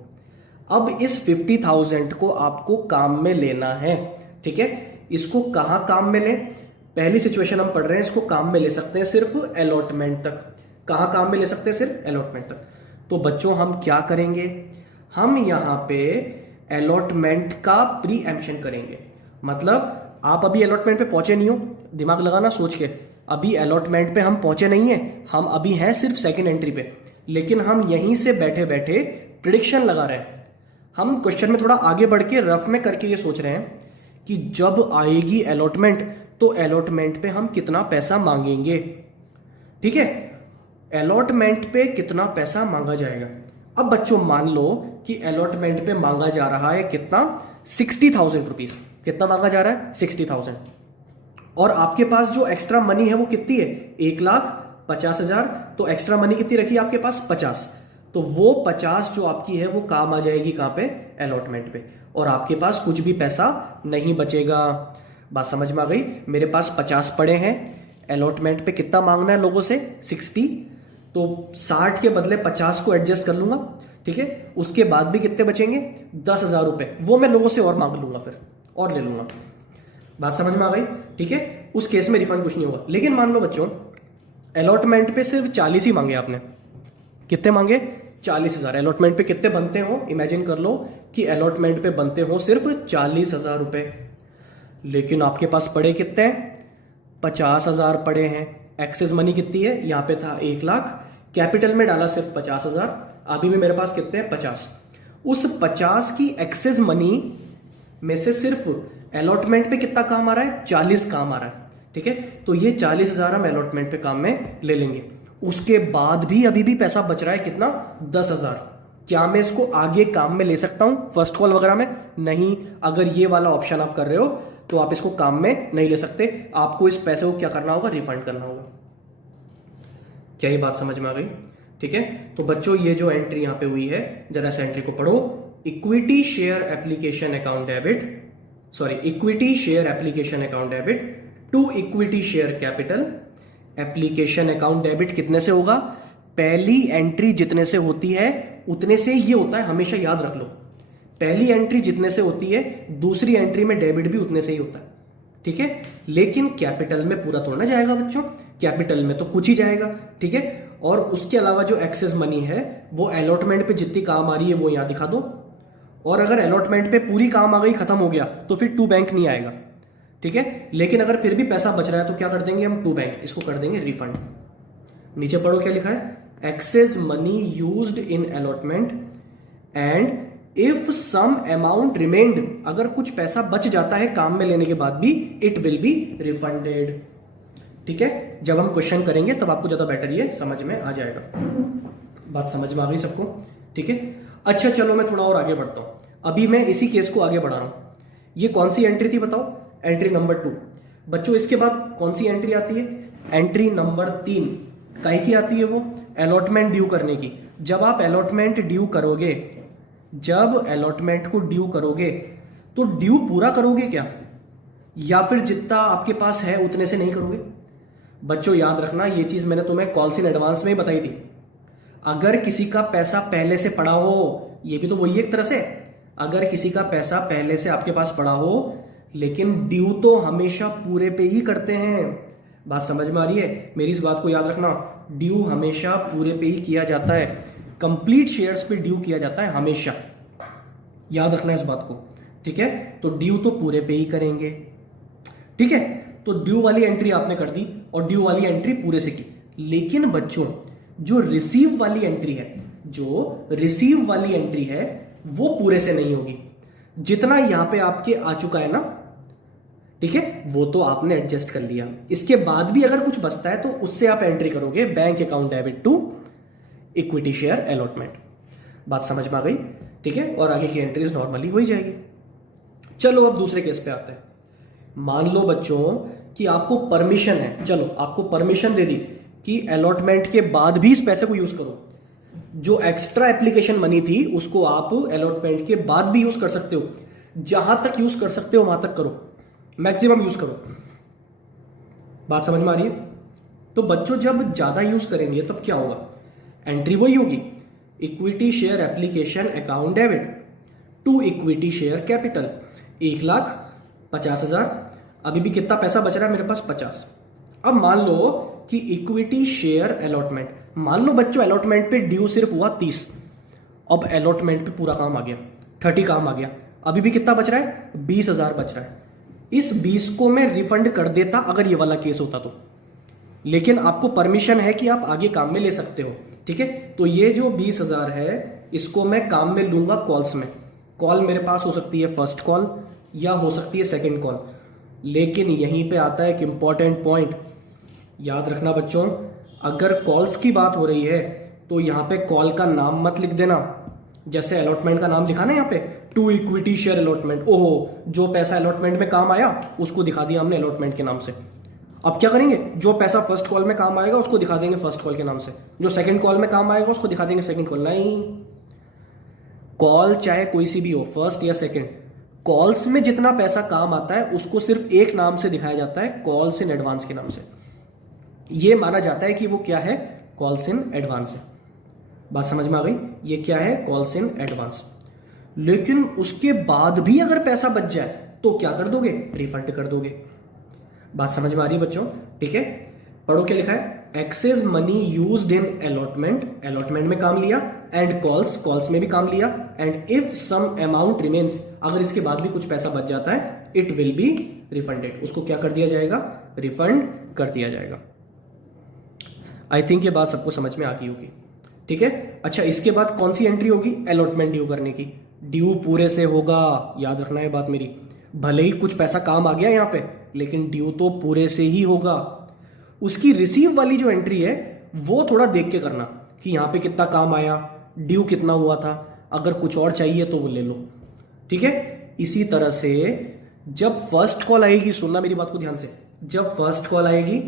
अब इस 50,000 को आपको काम में लेना है, ठीक है। इसको कहां काम में लें? पहली सिचुएशन हम पढ़ रहे हैं, इसको काम में ले सकते हैं सिर्फ अलॉटमेंट तक। कहां काम में ले सकते हैं? सिर्फ अलॉटमेंट तक। तो बच्चों हम क्या करेंगे? हम यहां पे अलॉटमेंट का प्री एम्प्शन करेंगे। मतलब आप अभी अलॉटमेंट पे पहुंचे नहीं हो, दिमाग लगाना सोच के, अभी अलॉटमेंट पे हम पहुंचे नहीं है, हम अभी हैं सिर्फ सेकंड एंट्री पे, लेकिन हम यहीं से बैठे बैठे प्रिडिक्शन लगा रहे हैं। हम क्वेश्चन में थोड़ा आगे बढ़ के रफ में करके ये सोच रहे हैं कि जब आएगी अलॉटमेंट तो अलॉटमेंट पे हम कितना पैसा मांगेंगे, ठीक है। अलॉटमेंट पे कितना पैसा मांगा जाएगा। अब बच्चों मान लो कि अलॉटमेंट पे मांगा जा रहा है कितना? 60,000 रुपीज। कितना मांगा जा रहा है? 60,000। और आपके पास जो एक्स्ट्रा मनी है वो कितनी है? 1,50,000। तो एक्स्ट्रा मनी कितनी रखी है आपके पास? 50। तो वो 50 जो आपकी है वो काम आ जाएगी कहां पे? अलॉटमेंट पे। और आपके पास कुछ भी पैसा नहीं बचेगा। बात समझ में आ गई? मेरे पास 50 पड़े हैं, अलॉटमेंट पे कितना मांगना है लोगों से? 60। तो 60 के बदले 50 को एडजस्ट कर लूंगा, ठीक है। उसके बाद भी कितने बचेंगे? 10,000 रुपए। वो मैं लोगों से और मांग लूंगा, फिर और ले लूंगा। बात समझ में आ गई? ठीक है। उस केस में रिफंड कुछ नहीं होगा। लेकिन मान लो बच्चों अलॉटमेंट पे सिर्फ 40 ही मांगे आपने। कितने मांगे? 40,000। अलॉटमेंट पे कितने बनते हो? इमेजिन कर लो कि अलॉटमेंट पे बनते हो सिर्फ 40,000 रुपए, लेकिन आपके पास पड़े कितने? 50,000 पड़े हैं। एक्सेस मनी कितनी है? यहां पे था 1,00,000, कैपिटल में डाला सिर्फ 50,000, अभी भी मेरे पास कितने हैं? 50। उस 50 की एक्सेस मनी में से सिर्फ अलॉटमेंट पे कितना काम आ रहा है? 40 काम आ रहा है, ठीक है। तो ये 40,000 हम अलॉटमेंट पे काम में ले लेंगे। उसके बाद भी अभी भी पैसा बच रहा है कितना? 10,000। क्या मैं इसको आगे काम में ले सकता हूं फर्स्ट कॉल वगैरह में? नहीं। अगर ये वाला ऑप्शन आप कर रहे हो तो आप इसको काम में नहीं ले सकते। आपको इस पैसे को क्या करना होगा? रिफंड करना होगा। क्या ये बात समझ में आ गई? ठीक है। तो बच्चों ये जो एंट्री यहां पे हुई है, जरा इस एंट्री को पढ़ो। Equity share application account debit, sorry, equity share application account debit to equity share capital. Application account debit कितने से होगा? पहली एंट्री जितने से होती है उतने से ये होता है, हमेशा याद रख लो। पहली एंट्री जितने से होती है दूसरी एंट्री में डेबिट भी उतने से ही होता है, ठीक है। लेकिन कैपिटल में पूरा थोड़ा ना जाएगा बच्चों, कैपिटल में तो कुछ ही जाएगा, ठीक है। और उसके अलावा जो एक्सेस मनी है वो अलॉटमेंट पे जितनी काम आ रही है वो यहां दिखा दो। और अगर अलॉटमेंट पे पूरी काम आ गई, खत्म हो गया, तो फिर टू बैंक नहीं आएगा, ठीक है। लेकिन अगर फिर भी पैसा बच रहा है तो क्या कर देंगे हम? टू बैंक, इसको कर देंगे रिफंड। नीचे पढ़ो क्या लिखा है? Excess money used in allotment and if some amount remained, अगर कुछ पैसा बच जाता है काम में लेने के बाद भी, इट विल बी रिफंडेड, ठीक है। जब हम क्वेश्चन करेंगे तब आपको ज्यादा बेटर ये समझ में आ जाएगा। बात समझ में आ गई सबको? ठीक है। अच्छा चलो मैं थोड़ा और आगे बढ़ता हूं। अभी मैं इसी केस को आगे बढ़ा रहा हूं। ये कौन सी एंट्री थी बताओ? Entry number 2। बच्चों इसके बाद कौन सी एंट्री आती है? Entry number 3। काहे की आती है वो? अलॉटमेंट ड्यू करने की। जब आप अलॉटमेंट ड्यू करोगे, जब अलॉटमेंट को ड्यू करोगे तो ड्यू पूरा करोगे क्या, या फिर जितना आपके पास है उतने से नहीं करोगे? बच्चों याद रखना, ये चीज मैंने तुम्हें कॉल्स इन एडवांस में ही बताई थी। अगर किसी का पैसा पहले से पड़ा हो, ये भी तो वही एक तरह से, अगर किसी का पैसा पहले से आपके पास पड़ा हो, लेकिन ड्यू तो हमेशा पूरे पे ही करते हैं। बात समझ में आ रही है? मेरी इस बात को याद रखना, ड्यू हमेशा पूरे पे ही किया जाता है। कंप्लीट शेयर्स पे ड्यू किया जाता है हमेशा, याद रखना इस बात को, ठीक है। तो ड्यू तो पूरे पे ही करेंगे, ठीक है। तो ड्यू वाली एंट्री आपने कर दी और ड्यू वाली एंट्री पूरे से की। लेकिन बच्चों जो रिसीव वाली एंट्री है, जो रिसीव वाली एंट्री है वो पूरे से नहीं होगी। जितना यहां पे आपके आ चुका है ना, ठीक है, वो तो आपने एडजस्ट कर लिया। इसके बाद भी अगर कुछ बचता है तो उससे आप एंट्री करोगे bank account debit to equity share allotment. बात समझ में आ गई? ठीक है। और आगे की एंट्रीज नॉर्मली हो ही जाएगी। चलो अब दूसरे केस पे आते हैं। मान लो बच्चों कि आपको परमिशन है, चलो आपको परमिशन दे दी कि अलॉटमेंट के बाद भी इस पैसे को यूज करो। जो एक्स्ट्रा एप्लीकेशन मनी थी उसको आप अलॉटमेंट के बाद भी यूज कर सकते हो। जहां तक यूज कर सकते हो वहां तक करो, मैक्सिमम यूज करो। बात समझ में आ रही है? तो बच्चों जब ज्यादा यूज करेंगे तब क्या होगा? एंट्री वही होगी, equity share application account debit to equity share capital 1,50,000। अभी भी कितना पैसा बच रहा है मेरे पास? 50। अब मान लो कि इक्विटी शेयर अलॉटमेंट, मान लो बच्चों अलॉटमेंट पे ड्यू सिर्फ हुआ 30, अब अलॉटमेंट पे पूरा काम आ गया, 30 काम आ गया, अभी भी कितना बच रहा है? 20,000 बच रहा है। इस 20 को मैं रिफंड कर देता अगर ये वाला केस होता तो, लेकिन आपको परमिशन है कि आप आगे काम में ले सकते हो, ठीक है? तो ये जो 20,000 है इसको मैं काम में लूंगा कॉल्स में। कॉल मेरे पास हो सकती है फर्स्ट कॉल या हो सकती है सेकंड कॉल, लेकिन यहीं पे आता है एक इंपॉर्टेंट पॉइंट, याद रखना बच्चों, अगर कॉल्स की बात हो रही है तो यहां पे कॉल का नाम मत लिख देना, जैसे अलॉटमेंट का नाम लिखा ना यहाँ पे, टू इक्विटी शेयर अलॉटमेंट, ओहो जो पैसा अलॉटमेंट में काम आया उसको दिखा दिया हमने अलॉटमेंट के नाम से। अब क्या करेंगे, जो पैसा फर्स्ट कॉल में काम आएगा उसको दिखा देंगे फर्स्ट कॉल के नाम से, जो सेकंड कॉल में काम आएगा उसको दिखा देंगे सेकंड कॉल। नहीं, कॉल चाहे कोई सी भी हो, फर्स्ट या सेकंड, कॉल्स में जितना पैसा काम आता है उसको सिर्फ एक नाम से दिखाया जाता है, कॉल्स इन एडवांस के नाम से। ये माना जाता है कि वो क्या है? कॉल्स इन एडवांस है। बात समझ में आ गई? ये क्या है? Calls in advance. लेकिन उसके बाद भी अगर पैसा बच जाए तो क्या कर दोगे? रिफंड कर दोगे। बात समझ में आ रही है बच्चों? ठीक है, पढ़ो क्या लिखा है, excess money used in allotment, allotment में काम लिया, एंड कॉल्स, कॉल्स में भी काम लिया, and if some amount remains, अगर इसके बाद भी कुछ पैसा बच जाता है, इट विल बी रिफंडेड, उसको क्या कर दिया जाएगा? रिफंड कर दिया जाएगा। आई थिंक ये बात सबको समझ में आ गई होगी, ठीक है? अच्छा, इसके बाद कौन सी एंट्री होगी? अलॉटमेंट ड्यू करने की। ड्यू पूरे से होगा, याद रखना है बात मेरी, भले ही कुछ पैसा काम आ गया यहां पे, लेकिन ड्यू तो पूरे से ही होगा। उसकी रिसीव वाली जो एंट्री है वो थोड़ा देख के करना कि यहां पे कितना काम आया, ड्यू कितना हुआ था, अगर कुछ और चाहिए तो वो ले लो, ठीक है? इसी तरह से जब फर्स्ट कॉल आएगी, सुनना मेरी बात को ध्यान से, जब फर्स्ट कॉल आएगी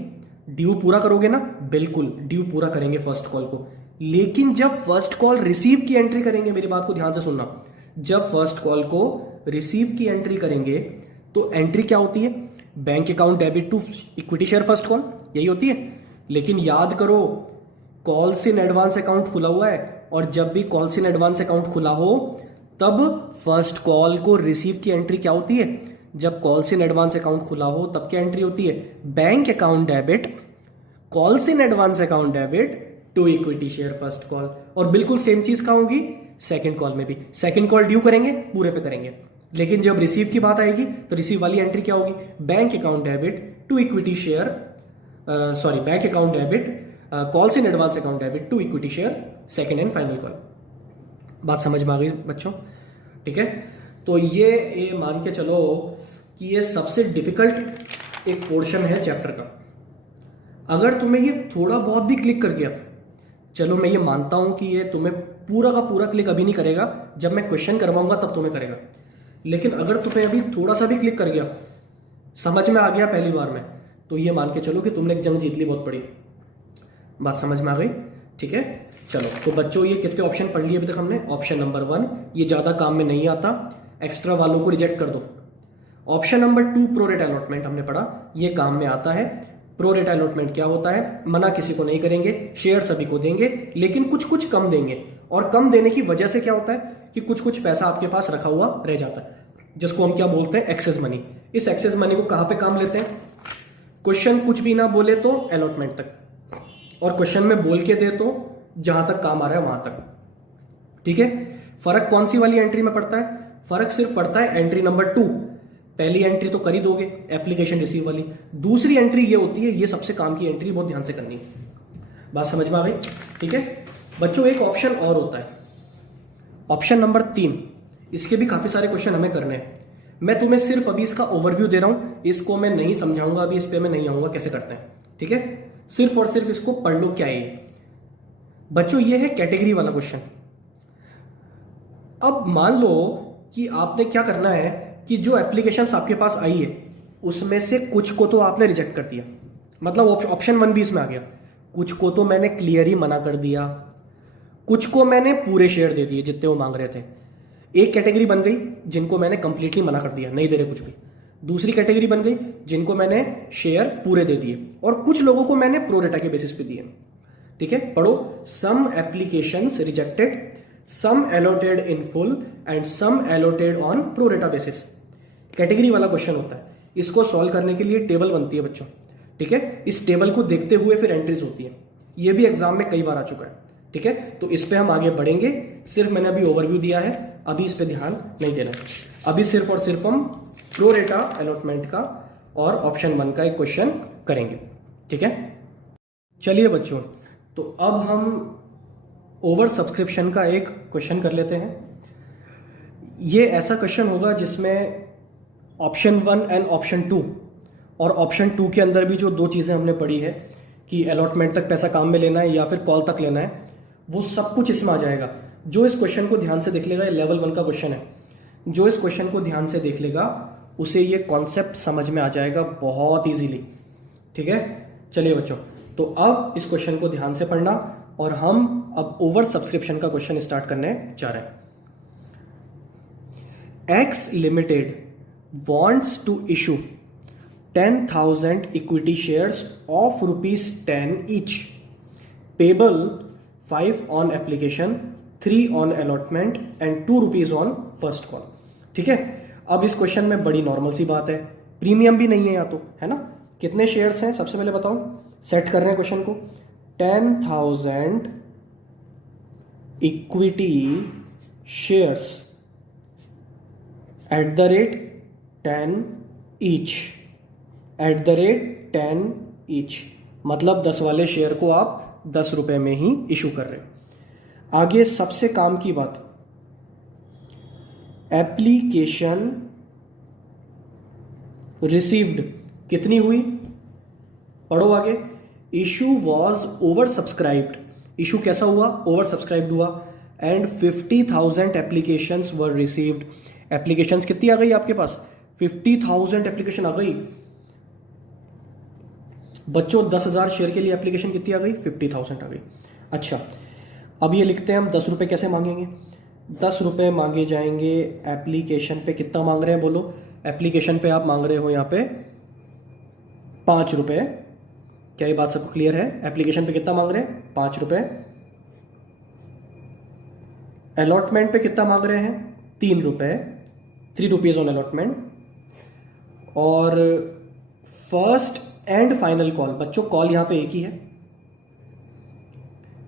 ड्यू पूरा करोगे ना? बिल्कुल ड्यू पूरा करेंगे फर्स्ट कॉल को, लेकिन जब फर्स्ट कॉल रिसीव की एंट्री करेंगे, मेरी बात को ध्यान से सुनना, जब फर्स्ट कॉल को रिसीव की एंट्री करेंगे तो एंट्री क्या होती है? Bank account debit to equity share first call, यही होती है। लेकिन याद करो, कॉल्स इन एडवांस अकाउंट खुला हुआ है, और जब भी कॉल्स इन एडवांस अकाउंट खुला हो तब फर्स्ट कॉल को रिसीव की एंट्री क्या होती है? जब कॉल्स इन एडवांस अकाउंट खुला हो तब क्या एंट्री होती है? Bank account debit, calls in advance account debit to equity share first call. और बिल्कुल सेम चीज कहां होगी? सेकंड कॉल में भी। सेकंड कॉल ड्यू करेंगे, पूरे पे करेंगे, लेकिन जब रिसीव की बात आएगी तो रिसीव वाली एंट्री क्या होगी? Bank account debit to equity share, sorry bank account debit, calls in advance account debit to equity share second and final call. बात समझ में आ गई बच्चों? ठीक है, तो ये मान के चलो कि ये सबसे डिफिकल्ट एक पोर्शन है चैप्टर का। अगर तुम्हें ये थोड़ा बहुत भी क्लिक कर गया, चलो मैं ये मानता हूं कि ये तुम्हें पूरा का पूरा क्लिक अभी नहीं करेगा, जब मैं क्वेश्चन करवाऊंगा तब तुम्हें करेगा, लेकिन अगर तुम्हें अभी थोड़ा सा भी क्लिक कर गया, समझ में आ गया पहली बार में, तो ये मान के चलो कि तुमने एक जंग जीत ली बहुत बड़ी। बात समझ में आ गई? ठीक है, चलो तो बच्चों ये कितने ऑप्शन पढ़ लिए अभी तक हमने? ऑप्शन नंबर 1 ये ज्यादा काम में नहीं आता, एक्स्ट्रा वालों को रिजेक्ट कर दो। ऑप्शन नंबर 2 प्रोरेट अलॉटमेंट हमने पढ़ा, ये काम में आता है। प्रोरेट अलॉटमेंट क्या होता है? मना किसी को नहीं करेंगे, शेयर सभी को देंगे, लेकिन कुछ कुछ कम देंगे, और कम देने की वजह से क्या होता है कि कुछ कुछ पैसा आपके पास रखा हुआ रह जाता है, जिसको हम क्या बोलते हैं? Excess money. इस एक्सेस मनी को कहां पे काम लेते हैं? क्वेश्चन कुछ भी ना बोले तो अलॉटमेंट तक, और क्वेश्चन में बोल के दे तो जहां तक काम आ रहा है वहां तक। ठीक है, फर्क कौन सी वाली एंट्री में पड़ता है? फर्क सिर्फ पड़ता है एंट्री नंबर 2। पहली एंट्री तो कर ही दोगे, एप्लीकेशन रिसीव वाली। दूसरी एंट्री ये होती है, ये सबसे काम की एंट्री, बहुत ध्यान से करनी है। बात समझ में आ गई? ठीक है बच्चों, एक ऑप्शन और होता है, ऑप्शन नंबर 3। इसके भी काफी सारे क्वेश्चन हमें करने हैं। मैं तुम्हें सिर्फ अभी इसका ओवरव्यू दे रहा हूं, इसको मैं नहीं समझाऊंगा अभी, इस पे मैं नहीं आऊंगा कैसे करते हैं। ठीक है, सिर्फ और सिर्फ इसको पढ़ लो क्या है बच्चों। ये है कैटेगरी वाला क्वेश्चन। अब मान लो कि आपने क्या करना है कि जो एप्लीकेशंस आपके पास आई है उसमें से कुछ को तो आपने रिजेक्ट कर दिया, मतलब ऑप्शन 1 भी इसमें आ गया। कुछ को तो मैंने क्लियर ही मना कर दिया, कुछ को मैंने पूरे शेयर दे दिए जितने वो मांग रहे थे। एक कैटेगरी बन गई जिनको मैंने कंप्लीटली मना कर दिया, नहीं दे रहे कुछ भी। दूसरी कैटेगरी बन गई जिनको मैंने शेयर पूरे दे दिए, और कुछ लोगों को मैंने प्रोरेटा के बेसिस पे दिए। ठीक है, पढ़ो। Some applications rejected, some allotted in full and some allotted on pro rata basis. Category वाला क्वेश्चन होता है। इसको सॉल्व करने के लिए टेबल बनती है बच्चों। ठीक है, इस टेबल को देखते हुए फिर एंट्रीज होती है। ये भी एग्जाम में कई बार आ चुका है। ठीक है, तो इस पे हम आगे बढ़ेंगे। सिर्फ मैंने अभी ओवरव्यू दिया है, अभी इस पे ध्यान नहीं देना है। अभी सिर्फ और सिर्फ हम प्रोरेटा अलॉटमेंट का और ऑप्शन 1 का एक क्वेश्चन करेंगे। ठीक है, चलिए बच्चों, तो अब हम ओवर सब्सक्रिप्शन का एक क्वेश्चन कर लेते हैं। ये ऐसा क्वेश्चन होगा जिसमें ऑप्शन 1 एंड ऑप्शन 2, और ऑप्शन 2 के अंदर भी जो दो चीज़ें हमने पढ़ी है कि अलॉटमेंट तक पैसा काम में लेना है या फिर कॉल तक लेना है, वो सब कुछ इसमें आ जाएगा। जो इस क्वेश्चन को ध्यान से देख लेगा, ये लेवल 1 का क्वेश्चन है, जो इस क्वेश्चन को ध्यान से देख लेगा उसे ये कॉन्सेप्ट समझ में आ जाएगा बहुत इजीली। ठीक है, चलिए बच्चों, तो अब इस क्वेश्चन को ध्यान से पढ़ना, और हम अब ओवर सब्सक्रिप्शन का क्वेश्चन स्टार्ट करने जा रहे हैं। X limited wants to issue 10,000 equity shares of ₹10 each, payable 5 on application, 3 on allotment and ₹2 on first call। ठीक है, अब इस क्वेश्चन में बड़ी नॉर्मल सी बात है, प्रीमियम भी नहीं है या तो, है ना। कितने शेयर्स हैं सबसे पहले बताओ, सेट कर रहे हैं क्वेश्चन को। 10,000 equity shares at the rate 10 each, at the rate 10 each, मतलब 10 वाले शेयर को आप 10 रुपए में ही इशू कर रहे हैं। आगे सबसे काम की बात, एप्लीकेशन रिसीव्ड कितनी हुई, पढ़ो आगे। Issue was over subscribed, issue कैसा हुआ, ओवर सब्सक्राइब्ड हुआ, and 50,000 applications were received. Applications कितनी आ गई आपके पास, 50,000 एप्लीकेशन आ गई। बच्चों 10,000 शेयर के लिए एप्लीकेशन कितनी आ गई, 50,000 आ गई। अच्छा, अब ये लिखते हैं हम 10 रुपए कैसे मांगेंगे। 10 रुपए मांगे जाएंगे एप्लीकेशन पे। कितना मांग रहे हैं बोलो, एप्लीकेशन पे आप मांग रहे हो यहाँ पे 5 रुपए। क्या ये बात सबको क्लियर है, एप्लीकेशन पे कितना मांग रहे हैं, 5 रुपए। अलॉटमेंट पे कितना मांग रहे हैं, 3 रुपए, ₹3 ऑन अलॉटमेंट। और फर्स्ट एंड फाइनल कॉल, बच्चों कॉल यहां पे एक ही है,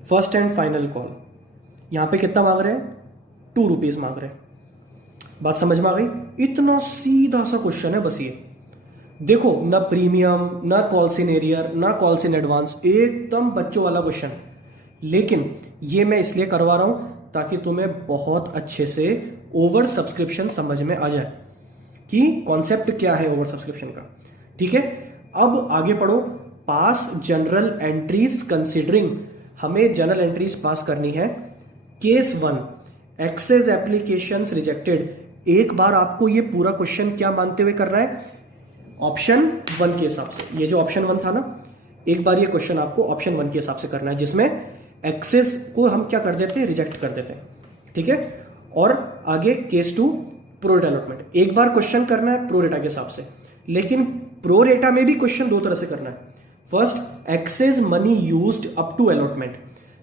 फर्स्ट एंड फाइनल कॉल यहां पे कितना मांग रहे हैं, ₹2 मांग रहे हैं। बात समझ में आ गई। इतना सीधा सा क्वेश्चन है बस ये देखो, ना प्रीमियम, ना कॉल्स इन एरियर, ना कॉल्स इन एडवांस, एकदम बच्चों वाला क्वेश्चन। लेकिन ये मैं इसलिए करवा रहा हूं ताकि तुम्हें बहुत अच्छे से ओवर सब्सक्रिप्शन समझ में आ जाए कि कॉन्सेप्ट क्या है ओवर सब्सक्रिप्शन का। ठीक है, अब आगे पढ़ो। पास जनरल एंट्रीज कंसिडरिंग, हमें जनरल एंट्रीज पास करनी है। Case 1, excess applications rejected. एक बार आपको ये पूरा क्वेश्चन क्या मानते हुए करना है, ऑप्शन 1 के हिसाब से। ये जो ऑप्शन 1 था ना, एक बार ये क्वेश्चन आपको ऑप्शन 1 के हिसाब से करना है, जिसमें एक्सेस को हम क्या कर देते हैं, रिजेक्ट कर देते हैं। ठीक है, और आगे केस 2 प्रोरेटा अलॉटमेंट। एक बार क्वेश्चन करना है प्रोरेटा के हिसाब से, लेकिन प्रोरेटा में भी क्वेश्चन दो तरह से करना है। First, excess money used up to allotment,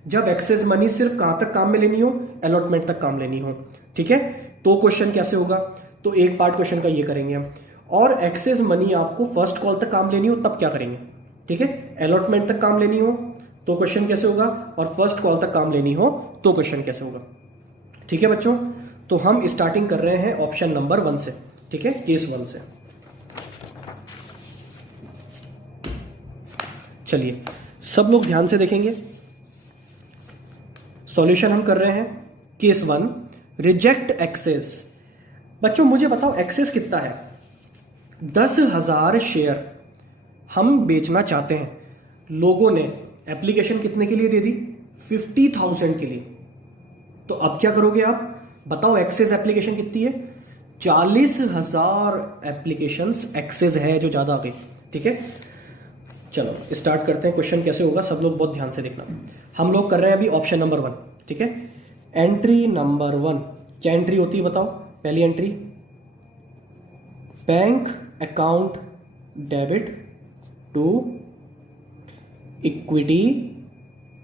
जब एक्सेस मनी सिर्फ कहां तक काम में लेनी हो, अलॉटमेंट तक काम लेनी हो। ठीक है, तो क्वेश्चन कैसे होगा, तो एक पार्ट क्वेश्चन का ये करेंगे हम। और एक्सेस मनी आपको फर्स्ट कॉल तक काम लेनी हो तब क्या करेंगे। ठीक है, अलॉटमेंट तक काम लेनी हो तो क्वेश्चन कैसे होगा, और फर्स्ट कॉल तक काम लेनी हो तो क्वेश्चन कैसे होगा। ठीक है बच्चों, तो हम स्टार्टिंग कर रहे हैं ऑप्शन नंबर 1 से। ठीक है, केस 1 से। चलिए सब लोग ध्यान से देखेंगे। सॉल्यूशन हम कर रहे हैं केस 1, रिजेक्ट एक्सेस। बच्चों मुझे बताओ एक्सेस कितना है, 10,000 शेयर हम बेचना चाहते हैं। लोगों ने एप्लीकेशन कितने के लिए दे दी, 50,000 के लिए। तो अब क्या करोगे आप बताओ, एक्सेस एप्लीकेशन कितनी है, 40,000 एप्लीकेशंस एक्सेस है, जो ज्यादा आ गई। ठीक है, चलो स्टार्ट करते हैं। क्वेश्चन कैसे होगा सब लोग बहुत ध्यान से देखना। हम लोग कर रहे हैं अभी ऑप्शन नंबर 1। ठीक है, एंट्री नंबर 1 क्या एंट्री होती है बताओ। पहली entry, bank account debit to equity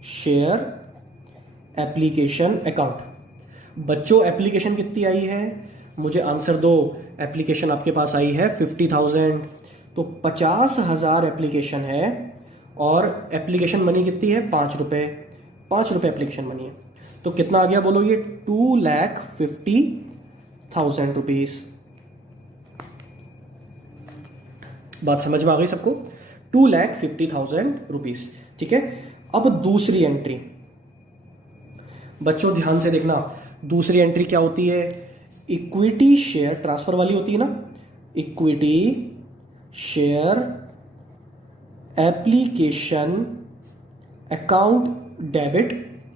share application account. बच्चों एप्लीकेशन कितनी आई है, मुझे आंसर दो। एप्लीकेशन आपके पास आई है 50,000, तो 50,000 एप्लीकेशन है और एप्लीकेशन मनी कितनी है 5 रुपए। 5 रुपए एप्लीकेशन मनी है, तो कितना आ गया बोलो ये 2,50,000 रुपीज। बात समझ में आ गई सबको? 2,50,000 रुपीज। ठीक है, अब दूसरी एंट्री बच्चों ध्यान से देखना। दूसरी एंट्री क्या होती है? इक्विटी शेयर ट्रांसफर वाली होती है ना, equity share application account debit,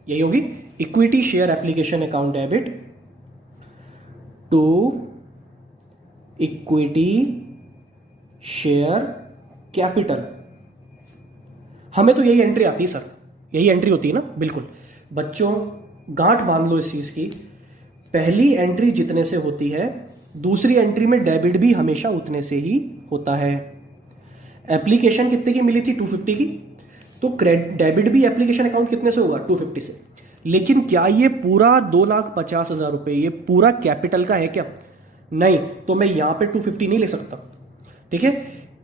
यही होगी equity share application account debit to equity share capital. हमें तो यही एंट्री आती है सर, यही एंट्री होती है ना। बिल्कुल बच्चों गांठ बांध लो इस चीज की, पहली एंट्री जितने से होती है दूसरी एंट्री में डेबिट भी हमेशा उतने से ही होता है। एप्लीकेशन कितने की मिली थी 250 की, तो डेबिट भी एप्लीकेशन अकाउंट कितने से होगा 250 से। लेकिन क्या ये पूरा 2,50,000 रुपए ये पूरा कैपिटल का है क्या? नहीं, तो मैं यहां पे 250 नहीं ले सकता। ठीक है,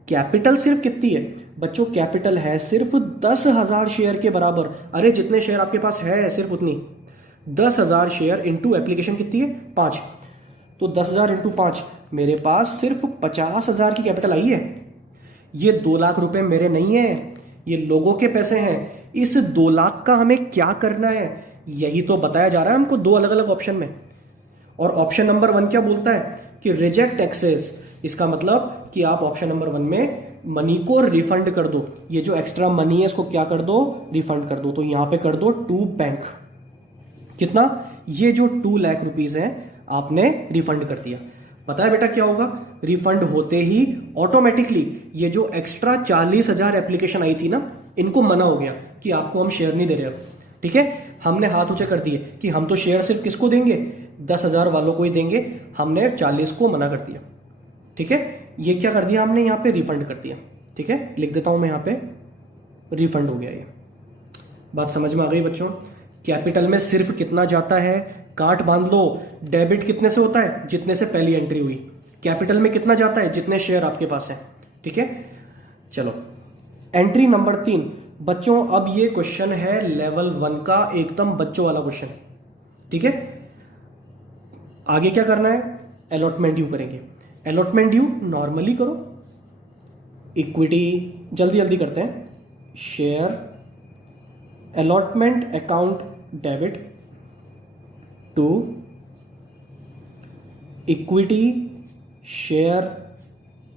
कैपिटल सिर्फ कितनी है बच्चों? कैपिटल है सिर्फ 10,000 शेयर के बराबर। अरे जितने शेयर आपके पास है सिर्फ उतनी, 10,000 शेयर इंटू एप्लीकेशन कितनी है 5, तो 10,000 इंटू 5 मेरे पास सिर्फ 50,000 की कैपिटल आई है। ये 2 लाख रुपए मेरे नहीं है, ये लोगों के पैसे हैं। इस 2 लाख का हमें क्या करना है यही तो बताया जा रहा है हमको 2 अलग अलग ऑप्शन में। और ऑप्शन नंबर 1 क्या बोलता है कि रिजेक्ट एक्सेस, इसका मतलब कि आप ऑप्शन नंबर 1 में मनी को रिफंड कर दो। ये जो एक्स्ट्रा मनी है इसको क्या कर दो? रिफंड कर दो। तो यहां पे कर दो टू बैंक। कितना? ये जो 2 लाख रुपीज है आपने रिफंड कर दिया। पता है बेटा क्या होगा? रिफंड होते ही ऑटोमेटिकली ये जो एक्स्ट्रा 40,000 एप्लीकेशन आई थी ना, इनको मना हो गया कि आपको हम शेयर नहीं दे रहे। ठीक है, हमने हाथ ऊंचे कर दिए कि हम तो शेयर सिर्फ किसको देंगे, 10,000 वालों को ही देंगे। हमने 40 को मना कर दिया। ठीक है, ये क्या कर दिया हमने, यहां पे रिफंड कर दिया। ठीक है, लिख देता हूं मैं यहां पे, रिफंड हो गया। ये बात समझ में आ गई बच्चों? कैपिटल में सिर्फ कितना जाता है, काट बांध लो। डेबिट कितने से होता है? जितने से पहली एंट्री हुई। कैपिटल में कितना जाता है? जितने शेयर आपके पास है। ठीक है, चलो एंट्री नंबर 3 बच्चों। अब ये क्वेश्चन है लेवल 1 का, एकदम बच्चों वाला क्वेश्चन। ठीक है, आगे क्या करना है? अलॉटमेंट ड्यू करेंगे। अलॉटमेंट ड्यू नॉर्मली करो, इक्विटी जल्दी जल्दी करते हैं। Share allotment account debit to equity share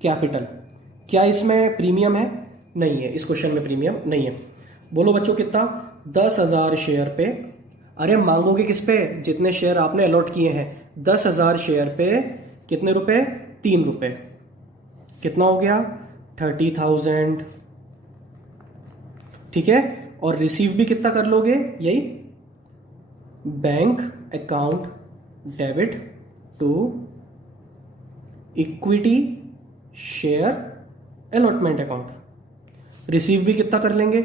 capital. क्या इसमें प्रीमियम है? नहीं है, इस क्वेश्चन में प्रीमियम नहीं है। बोलो बच्चों कितना? 10,000 शेयर पे। अरे मांगोगे किस पे? जितने शेयर आपने अलॉट किए हैं। 10,000 शेयर पे कितने रुपए? 3 रुपए। कितना हो गया? 30,000। ठीक है, और रिसीव भी कितना कर लोगे? यही bank account debit to equity share allotment account. Receive भी कितना कर लेंगे?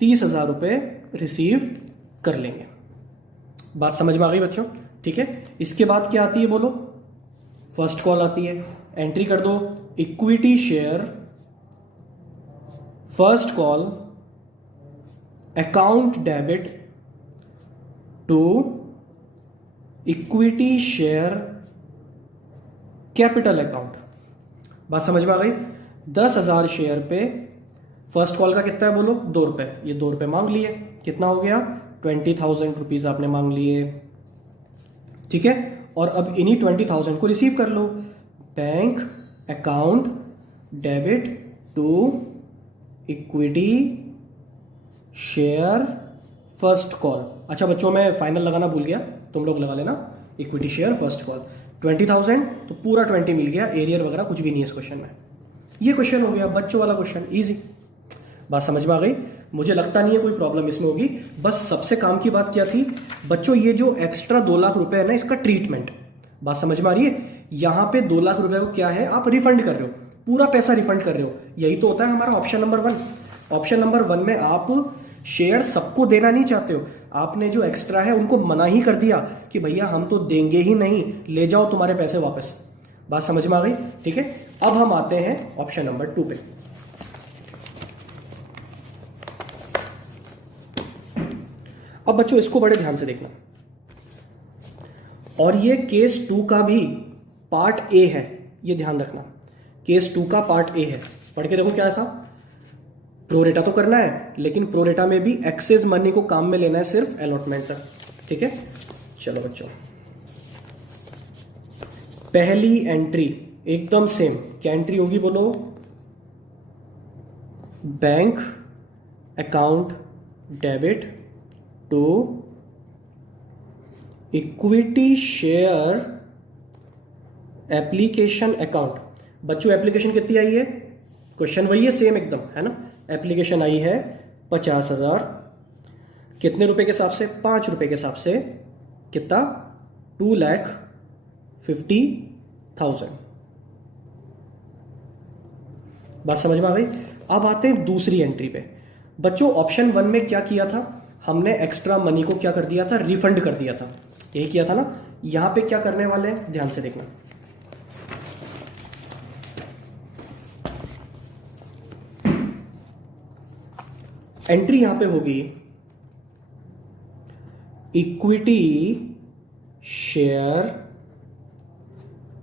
30,000 रुपए रिसीव कर लेंगे। बात समझ में आ गई बच्चों? ठीक है, इसके बाद क्या आती है बोलो? फर्स्ट कॉल आती है। एंट्री कर दो, equity share first call account debit to equity share capital account. बात समझ में आ गई? 10,000 शेयर पे फर्स्ट कॉल का कितना है बोलो? 2 रुपए। ये 2 रुपए मांग लिए, कितना हो गया? 20,000 रुपीज आपने मांग लिए। ठीक है, और अब इन्हीं 20,000 को रिसीव कर लो। Bank account debit to equity share first call. अच्छा बच्चों, मैं फाइनल लगाना भूल गया, तुम लोग लगा लेना। इक्विटी शेयर फर्स्ट कॉल 20,000, तो पूरा 20 मिल गया। एरियर वगैरह कुछ भी नहीं है इस क्वेश्चन में। ये क्वेश्चन हो गया बच्चों वाला क्वेश्चन, इजी। बात समझ में आ गई? मुझे लगता नहीं है कोई प्रॉब्लम इसमें होगी। बस सबसे काम की बात क्या थी बच्चों, ये जो एक्स्ट्रा 2 लाख रुपए है ना, इसका ट्रीटमेंट। बात समझ में आ रही है? यहां पे 2 लाख रुपए को क्या है, आप रिफंड कर रहे हो। पूरा पैसा रिफंड कर रहे हो। यही तो होता है हमारा ऑप्शन नंबर 1। ऑप्शन नंबर 1 में आप शेयर सबको देना नहीं चाहते हो, आपने जो एक्स्ट्रा है उनको मना ही कर दिया कि भैया हम तो देंगे ही नहीं, ले जाओ तुम्हारे पैसे वापस। बात समझ में आ गई? ठीक है, अब हम आते हैं ऑप्शन नंबर 2 पे। अब बच्चों इसको बड़े ध्यान से देखना, और ये केस 2 का भी पार्ट ए है, ये ध्यान रखना। केस 2 का पार्ट ए है, पढ़ के देखो क्या था। प्रोरेटा तो करना है, लेकिन प्रोरेटा में भी एक्सेस मनी को काम में लेना है सिर्फ अलॉटमेंट तक। ठीक है, चलो बच्चों, पहली एंट्री एकदम सेम। क्या एंट्री होगी बोलो? Bank account debit to equity share application account. बच्चों एप्लीकेशन कितनी आई है? क्वेश्चन वही है, सेम एकदम, है ना। एप्लीकेशन आई है 50,000। कितने रुपए के हिसाब से? 5 रुपए के हिसाब से। कितना? 2,50,000। बात समझ में आ गई? अब आते हैं दूसरी एंट्री पे। बच्चों ऑप्शन 1 में क्या किया था हमने? एक्स्ट्रा मनी को क्या कर दिया था? रिफंड कर दिया था। यही किया था ना। यहां पे क्या करने वाले हैं? ध्यान से देखना। एंट्री यहां पे होगी equity share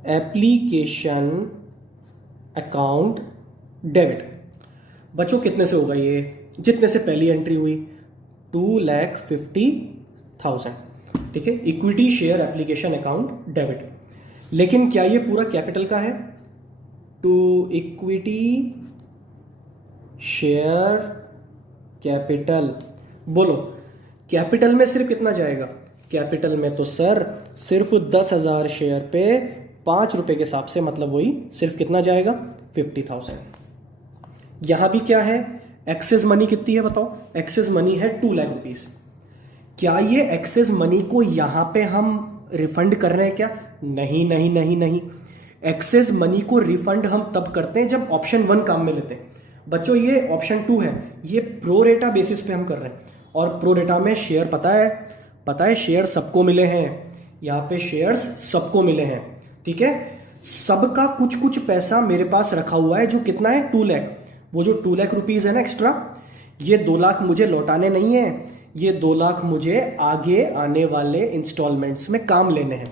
application account debit. बच्चों कितने से होगा ये? जितने से पहली एंट्री हुई, 2,50,000। ठीक है, equity share application account debit. लेकिन क्या ये पूरा कैपिटल का है? To equity share capital. बोलो कैपिटल में सिर्फ कितना जाएगा? कैपिटल में तो सर सिर्फ 10,000 शेयर पे 5 रुपए के हिसाब से, मतलब वही सिर्फ कितना जाएगा? 50,000। यहां भी क्या है? एक्सेस मनी कितनी है बताओ? एक्सेस मनी है 2 लाख रुपीस। क्या ये एक्सेस मनी को यहां पे हम रिफंड कर रहे हैं क्या? नहीं नहीं नहीं नहीं। एक्सेस मनी को रिफंड हम तब करते हैं जब ऑप्शन 1 काम में लेते हैं। बच्चों ये ऑप्शन 2 है, ये प्रोरेटा बेसिस पे हम कर रहे हैं। और प्रोरेटा में शेयर पता है शेयर सबको मिले हैं। यहां पे शेयर्स सबको मिले हैं। ठीक है, सबका कुछ कुछ पैसा मेरे पास रखा हुआ है, जो कितना है? 2 लाख। वो जो 2 लाख रुपीज है ना एक्स्ट्रा, ये 2 लाख मुझे लौटाने नहीं है, ये 2 लाख मुझे आगे आने वाले इंस्टॉलमेंट्स में काम लेने हैं।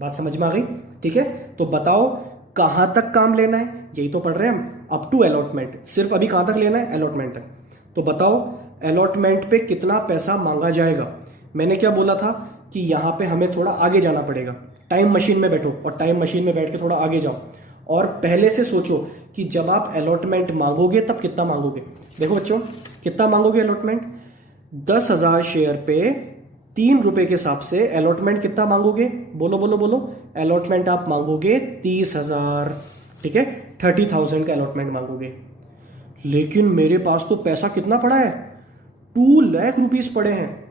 बात समझ में आ गई? ठीक है, तो बताओ कहां तक काम लेना है? यही तो पढ़ रहे हैं हम, अप टू अलॉटमेंट। सिर्फ अभी कहां तक लेना है? अलॉटमेंट तक। तो बताओ अलॉटमेंट पे कितना पैसा मांगा जाएगा? मैंने क्या बोला था कि यहां पे हमें थोड़ा आगे जाना पड़ेगा। टाइम मशीन में बैठो और टाइम मशीन में बैठ के थोड़ा आगे जाओ और पहले से सोचो कि जब आप अलॉटमेंट मांगोगे तब कितना मांगोगे। देखो बच्चों, कितना मांगोगे अलॉटमेंट? 10,000 शेयर पे 3 रुपए के हिसाब से अलॉटमेंट कितना मांगोगे? बोलो बोलो बोलो। अलॉटमेंट आप मांगोगे 30,000। ठीक है, 30,000 का अलॉटमेंट मांगोगे। लेकिन मेरे पास तो पैसा कितना पड़ा है? 2 लाख रुपीस पड़े हैं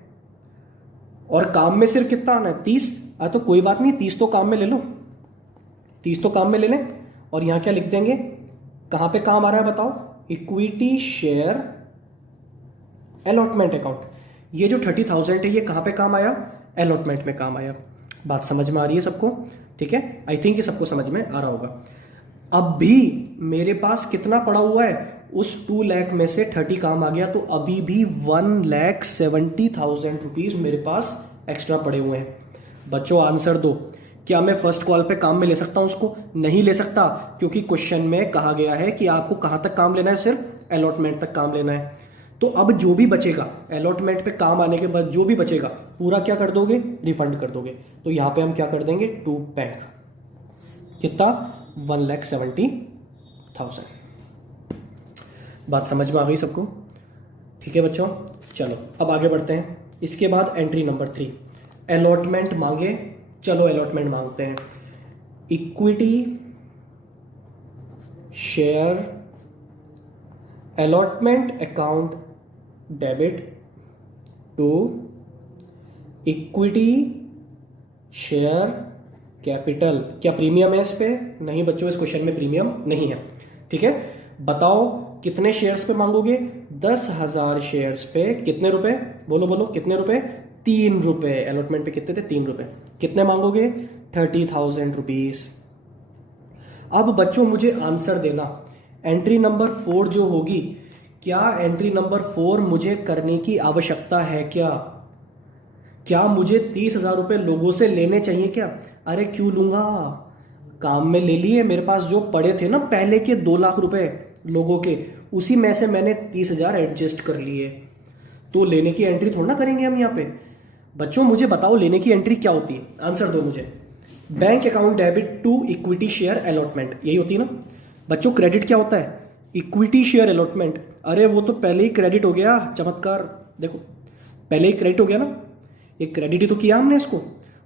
और काम में सिर्फ कितना आना है? 30। तो कोई बात नहीं, 30 तो काम में ले लो, 30 तो काम में ले लें। और यहां क्या लिख देंगे? कहां पे काम आ रहा है बताओ? Equity share allotment account. ये जो 30,000 है ये कहां पे काम आया? अलॉटमेंट में काम आया। बात समझ में आ रही है सबको? ठीक है, आई थिंक ये सबको समझ में आ रहा होगा। अब भी मेरे पास कितना पड़ा हुआ है? उस 2 लाख में से 30 काम आ गया, तो अभी भी 1,70,000 रुपीज मेरे पास एक्स्ट्रा पड़े हुए हैं। बच्चों आंसर दो, क्या मैं फर्स्ट कॉल पे काम में ले सकता हूं उसको? नहीं ले सकता, क्योंकि क्वेश्चन में कहा गया है कि आपको कहां तक काम लेना है? सिर्फ अलॉटमेंट तक काम लेना है। तो अब जो भी बचेगा अलॉटमेंट पे काम आने के बाद, जो भी बचेगा पूरा क्या कर दोगे? रिफंड कर दोगे। तो यहां पे हम क्या कर देंगे? 2 बैंक। कितना? 1,70,000। बात समझ में आ गई सबको? ठीक है बच्चों, चलो अब आगे बढ़ते हैं। इसके बाद एंट्री नंबर 3, अलॉटमेंट मांगे। चलो अलॉटमेंट मांगते हैं। Equity share allotment account debit to equity share capital. क्या प्रीमियम है इस पे? नहीं बच्चों, इस क्वेश्चन में प्रीमियम नहीं है। ठीक है, बताओ कितने शेयर्स पे मांगोगे? 10,000 शेयर्स पे कितने रुपए? बोलो बोलो कितने रुपए? 3 रुपए। अलॉटमेंट पे कितने थे? 3 रुपए। कितने मांगोगे? 30,000 रुपीज। अब बच्चों मुझे आंसर देना, एंट्री नंबर 4 जो होगी, क्या एंट्री नंबर 4 मुझे करने की आवश्यकता है क्या? क्या मुझे 30,000 रुपए लोगों से लेने चाहिए क्या? अरे क्यों लूंगा, काम में ले लिए। मेरे पास जो पड़े थे ना पहले के 2 लाख रुपए लोगों के, उसी में से मैंने 30,000 एडजस्ट कर लिए। तो लेने की एंट्री थोड़ा ना करेंगे हम यहाँ पे। बच्चों मुझे बताओ लेने की एंट्री क्या होती है, आंसर दो मुझे। Bank account debit to equity share allotment, यही होती है ना बच्चों। क्रेडिट क्या होता है? Equity share allotment. अरे वो तो पहले ही क्रेडिट हो गया, चमत्कार। देखो पहले ही क्रेडिट हो गया ना, ये क्रेडिट ही तो किया हमने इसको,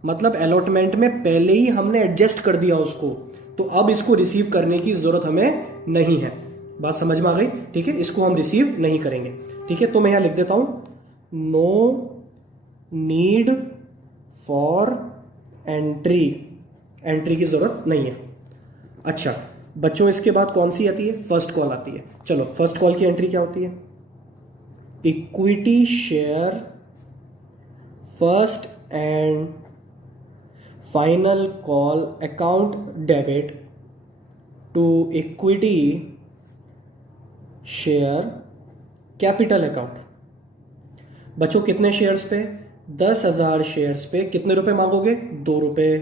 मतलब अलॉटमेंट में पहले ही हमने एडजस्ट कर दिया उसको, तो अब इसको रिसीव करने की जरूरत हमें नहीं है। बात समझ में आ गई? ठीक है, इसको हम रिसीव नहीं करेंगे। ठीक है, तो मैं यहां लिख देता हूं, no need for entry, entry की जरूरत नहीं है। अच्छा बच्चों, इसके बाद कौन सी आती है? फर्स्ट कॉल आती है। चलो फर्स्ट कॉल की एंट्री क्या होती है? Equity share first and final call account debit to equity share capital account. बच्चों कितने शेयर्स पे? 10,000 शेयर्स पे कितने रुपए मांगोगे? 2 रुपए।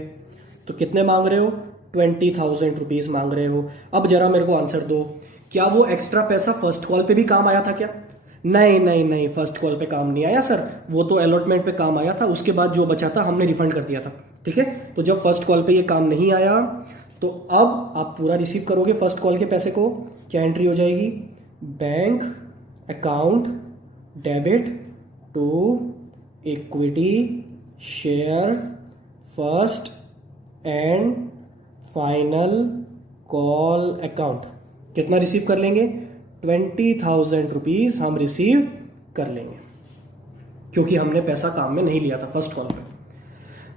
तो कितने मांग रहे हो? 20,000 रुपीज मांग रहे हो। अब जरा मेरे को आंसर दो, क्या वो एक्स्ट्रा पैसा फर्स्ट कॉल पे भी काम आया था क्या? नहीं नहीं नहीं, फर्स्ट कॉल पे काम नहीं आया सर, वो तो अलॉटमेंट पे काम आया था, उसके बाद जो बचा था हमने रिफंड कर दिया था। ठीक है, तो जब फर्स्ट कॉल पे ये काम नहीं आया तो अब आप पूरा रिसीव करोगे फर्स्ट कॉल के पैसे को। क्या एंट्री हो जाएगी? Bank account debit to equity share first and final call account. कितना रिसीव कर लेंगे? 20,000 रुपीज हम रिसीव कर लेंगे, क्योंकि हमने पैसा काम में नहीं लिया था फर्स्ट कॉल पे।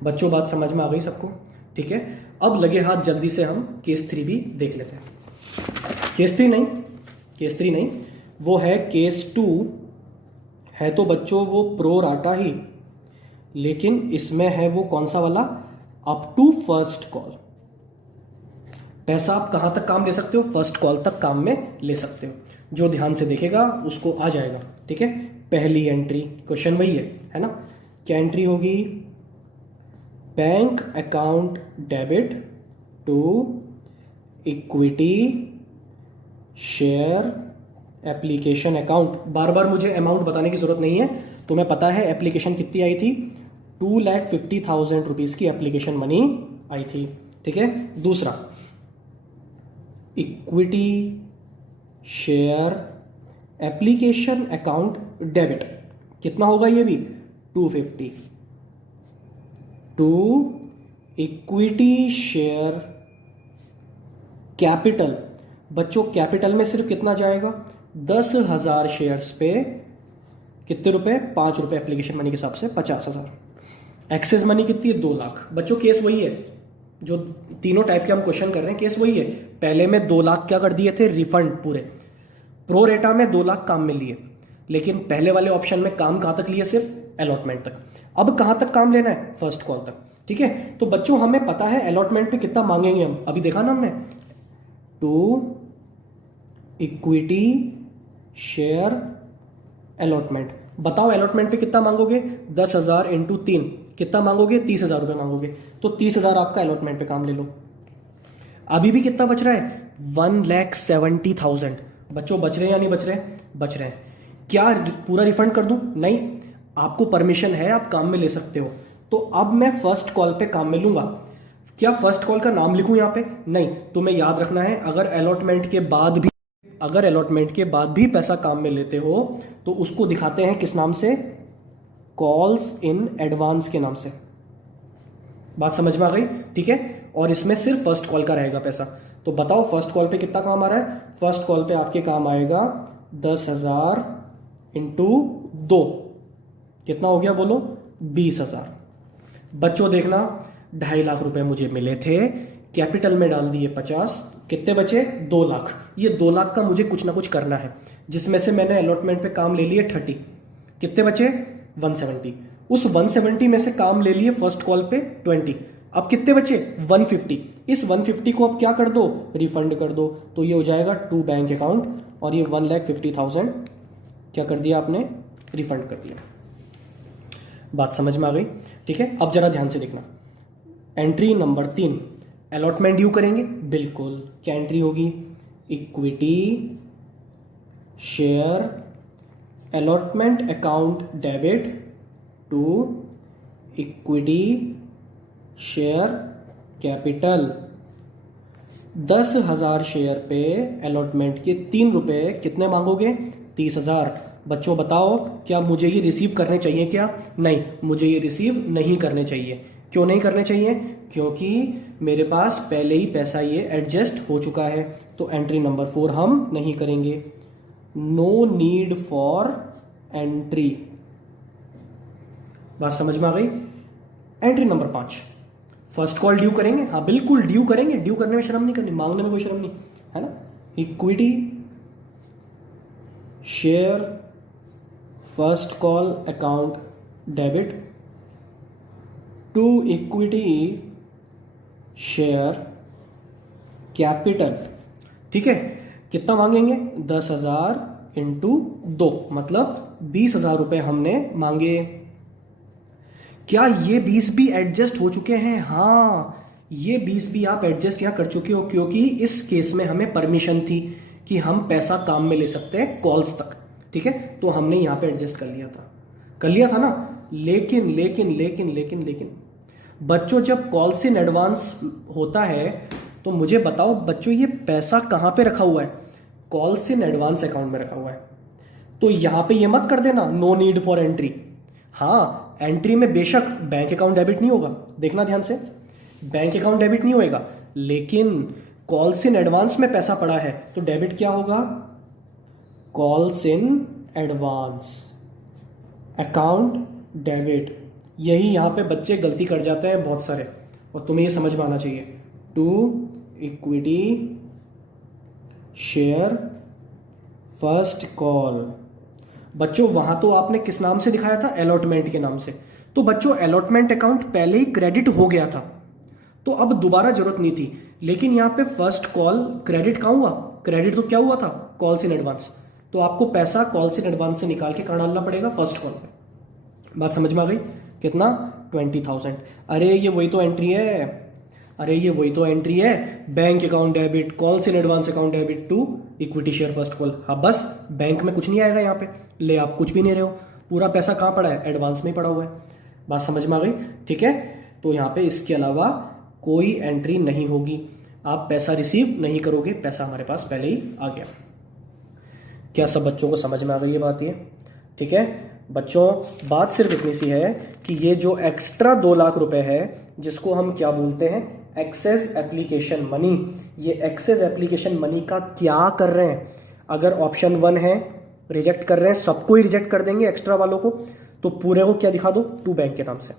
बच्चों बात समझ में आ गई सबको? ठीक है, अब लगे हाथ जल्दी से हम केस 3 भी देख लेते हैं। केस 3 नहीं, केस 3 नहीं, वो है केस 2 है। तो बच्चों वो प्रो राटा ही, लेकिन इसमें है वो कौन सा वाला? Up to first call. पैसा आप कहां तक काम ले सकते हो? फर्स्ट कॉल तक काम में ले सकते हो। जो ध्यान से देखेगा उसको आ जाएगा। ठीक है, पहली एंट्री, क्वेश्चन वही है ना? क्या एंट्री होगी? Bank account debit to equity share application account. बार बार मुझे अमाउंट बताने की जरूरत नहीं है, तुम्हें पता है एप्लीकेशन कितनी आई थी? 2,50,000 रुपीज की एप्लीकेशन मनी आई थी। ठीक है, दूसरा equity share application account debit, कितना होगा ये भी? 250 टू इक्विटी शेयर कैपिटल। बच्चों कैपिटल में सिर्फ कितना जाएगा? 10,000 शेयर्स पे कितने रुपए? 5 रुपए एप्लीकेशन मनी के हिसाब से 50,000। एक्सेस मनी कितनी है? 2 लाख। बच्चों केस वही है, जो तीनों टाइप के हम क्वेश्चन कर रहे हैं, केस वही है। पहले में 2 लाख क्या कर दिए थे? रिफंड पूरे। प्रो रेटा में 2 लाख काम में लिए, लेकिन पहले वाले ऑप्शन में काम कहां तक लिए? सिर्फ अलॉटमेंट तक। अब कहां तक काम लेना है? फर्स्ट कॉल तक। ठीक है, तो बच्चों हमें पता है अलॉटमेंट पे कितना मांगेंगे हम, अभी देखा ना हमने। To equity share allotment. बताओ अलॉटमेंट पे कितना मांगोगे? 10,000 इंटू 3 कितना मांगोगे? 30,000 रुपए मांगोगे। तो 30,000 आपका अलॉटमेंट पे काम ले लो। अभी भी कितना बच रहा है? 1,70,000। बच्चों बच रहे हैं या नहीं बच रहे हैं? बच रहे हैं। क्या पूरा रिफंड कर दूं? नहीं, आपको परमिशन है, आप काम में ले सकते हो। तो अब मैं फर्स्ट कॉल पे काम में लूंगा। क्या फर्स्ट कॉल का नाम लिखूं यहाँ पे? नहीं, तुम्हें याद रखना है, अगर अलॉटमेंट के बाद भी पैसा काम में लेते हो तो उसको दिखाते हैं किस नाम से? कॉल्स इन एडवांस के नाम से। बात समझ में आ गई? ठीक है, और इसमें सिर्फ फर्स्ट कॉल का रहेगा पैसा। तो बताओ फर्स्ट कॉल पे कितना काम आ रहा है? फर्स्ट कॉल पे आपके काम आएगा 10,000 इंटू 2, कितना हो गया बोलो? 20,000। बच्चों देखना, 2.5 लाख रुपए मुझे मिले थे, कैपिटल में डाल दिए 50, कितने बचे 2 लाख। ये 2 लाख का मुझे कुछ ना कुछ करना है, जिसमें से मैंने अलॉटमेंट पे काम ले लिए 30, कितने बचे 170। उस 170 में से काम ले लिए फर्स्ट कॉल पे 20, अब कितने बचे 150। इस 150 को अब क्या कर दो, रिफंड कर दो, तो ये हो जाएगा टू बैंक अकाउंट, और ये 1,50,000 क्या कर दिया आपने, रिफंड कर दिया। बात समझ में आ गई? ठीक है, अब जरा ध्यान से देखना। एंट्री नंबर 3, अलॉटमेंट ड्यू करेंगे, बिल्कुल। क्या एंट्री होगी, equity share allotment account debit to equity share capital. 10,000 share पे अलॉटमेंट के 3 रुपए, कितने मांगोगे 30,000। बच्चों बताओ, क्या मुझे ये रिसीव करने चाहिए क्या? नहीं, मुझे ये रिसीव नहीं करने चाहिए। क्यों नहीं करने चाहिए? क्योंकि मेरे पास पहले ही पैसा ये एडजस्ट हो चुका है। तो एंट्री नंबर 4 हम नहीं करेंगे। No need for entry. बात समझ में आ गई? Entry number 5, first call due करेंगे। हाँ बिल्कुल ड्यू करेंगे, ड्यू करने में शर्म नहीं करनी, मांगने में कोई शर्म नहीं है ना। Equity share first call account debit to equity share capital. ठीक है, कितना मांगेंगे 10,000 इंटू 2, मतलब 20,000 रुपए हमने मांगे। क्या ये 20 भी एडजस्ट हो चुके हैं? हाँ, ये 20 भी आप एडजस्ट यहाँ कर चुके हो, क्योंकि इस केस में हमें परमिशन थी कि हम पैसा काम में ले सकते हैं कॉल्स तक। ठीक है, तो हमने यहाँ पे एडजस्ट कर लिया था ना। लेकिन बच्चों, जब कॉल्स इन एडवांस होता है तो मुझे बताओ बच्चों, ये पैसा कहाँ पे रखा हुआ है? कॉल्स इन एडवांस अकाउंट में रखा हुआ है। तो यहाँ पे ये मत कर देना नो नीड फॉर एंट्री। हाँ, एंट्री में बेशक बैंक अकाउंट डेबिट नहीं होगा, देखना ध्यान से, बैंक अकाउंट डेबिट नहीं होएगा, लेकिन कॉल्स इन एडवांस में पैसा पड़ा है तो डेबिट क्या होगा, calls in advance account debit. यही यहां पे बच्चे गलती कर जाते हैं बहुत सारे, और तुम्हें ये समझ में आना चाहिए। To equity share first call. बच्चों वहां तो आपने किस नाम से दिखाया था, अलॉटमेंट के नाम से। तो बच्चों अलॉटमेंट अकाउंट पहले ही क्रेडिट हो गया था, तो अब दोबारा जरूरत नहीं थी। लेकिन यहां पे फर्स्ट कॉल क्रेडिट कहां हुआ, क्रेडिट तो क्या हुआ था, कॉल्स इन एडवांस। तो आपको पैसा कॉल्स इन एडवांस से निकाल के कहां डालना पड़ेगा, फर्स्ट कॉल पे। बात समझ में आ गई? कितना 20,000। अरे ये वही तो एंट्री है, bank account debit calls in advance account debit to equity share first call. हाँ बस, बैंक में कुछ नहीं आएगा यहाँ पे, ले आप कुछ भी नहीं रहे हो, पूरा पैसा कहाँ पड़ा है, एडवांस में ही पड़ा हुआ है। बात समझ में आ गई? ठीक है, तो यहाँ पे इसके अलावा कोई एंट्री नहीं होगी, आप पैसा रिसीव नहीं करोगे, पैसा हमारे पास पहले ही आ गया। क्या सब बच्चों को समझ में आ गई ये बात? ये ठीक है बच्चों, बात सिर्फ इतनी सी है कि ये जो एक्स्ट्रा 2 लाख रुपए है, जिसको हम क्या बोलते हैं, एक्सेस एप्लीकेशन मनी। ये एक्सेस एप्लीकेशन मनी का क्या कर रहे हैं? अगर ऑप्शन 1 है रिजेक्ट कर रहे हैं, सबको ही रिजेक्ट कर देंगे एक्स्ट्रा वालों को, तो पूरे को क्या दिखा दो, टू बैंक के नाम से।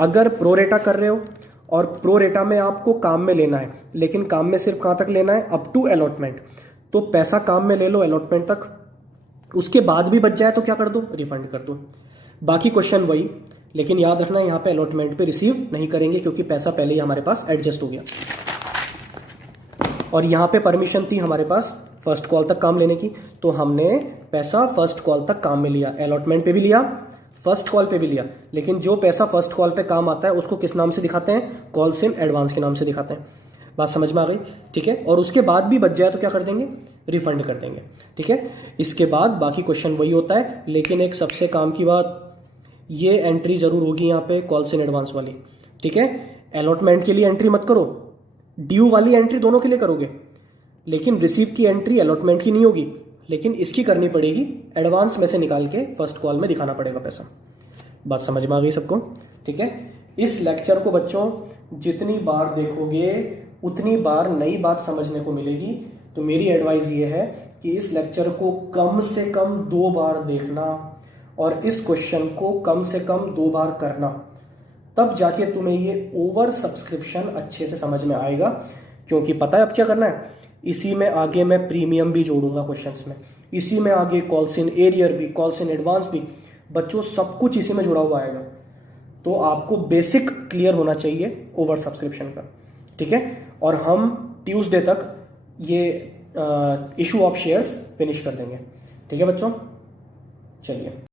अगर प्रोरेटा कर रहे हो और प्रोरेटा में आपको काम में लेना है, लेकिन काम में सिर्फ कहां तक लेना है, अप टू अलॉटमेंट, तो पैसा काम में ले लो अलॉटमेंट तक, उसके बाद भी बच जाए तो क्या कर दो, रिफंड कर दो। बाकी क्वेश्चन वही, लेकिन याद रखना यहाँ पे अलॉटमेंट पे रिसीव नहीं करेंगे, क्योंकि पैसा पहले ही हमारे पास एडजस्ट हो गया। और यहाँ पे परमिशन थी हमारे पास फर्स्ट कॉल तक काम लेने की, तो हमने पैसा फर्स्ट कॉल तक काम में लिया, अलॉटमेंट पे भी लिया, फर्स्ट कॉल पे भी लिया। लेकिन जो पैसा फर्स्ट कॉल पे काम आता है उसको किस नाम से दिखाते हैं, कॉल्स इन एडवांस के नाम से दिखाते हैं। बात समझ में आ गई? ठीक है, और उसके बाद भी बच जाए तो क्या कर देंगे, रिफंड कर देंगे। ठीक है, इसके बाद बाकी क्वेश्चन वही होता है, लेकिन एक सबसे काम की बात, ये एंट्री जरूर होगी यहाँ पे कॉल्स इन एडवांस वाली। ठीक है, अलॉटमेंट के लिए एंट्री मत करो, ड्यू वाली एंट्री दोनों के लिए करोगे, लेकिन रिसीव की एंट्री अलॉटमेंट की नहीं होगी, लेकिन इसकी करनी पड़ेगी, एडवांस में से निकाल के फर्स्ट कॉल में दिखाना पड़ेगा पैसा। बात समझ में आ गई सबको? ठीक है, इस लेक्चर को बच्चों जितनी बार देखोगे उतनी बार नई बात समझने को मिलेगी। तो मेरी एडवाइस ये है कि इस लेक्चर को कम से कम 2 बार देखना और इस क्वेश्चन को कम से कम 2 बार करना, तब जाके तुम्हें ये ओवर सब्सक्रिप्शन अच्छे से समझ में आएगा। क्योंकि पता है अब क्या करना है, इसी में आगे मैं प्रीमियम भी जोड़ूंगा क्वेश्चंस में, इसी में आगे कॉल्स इन एरियर भी, कॉल्स इन एडवांस भी, बच्चों सब कुछ इसी में जुड़ा हुआ आएगा। तो आपको बेसिक क्लियर होना चाहिए ओवर सब्सक्रिप्शन का, ठीक है। और हम ट्यूसडे तक ये इशू ऑफ शेयर्स फिनिश कर देंगे, ठीक है बच्चों। चलिए।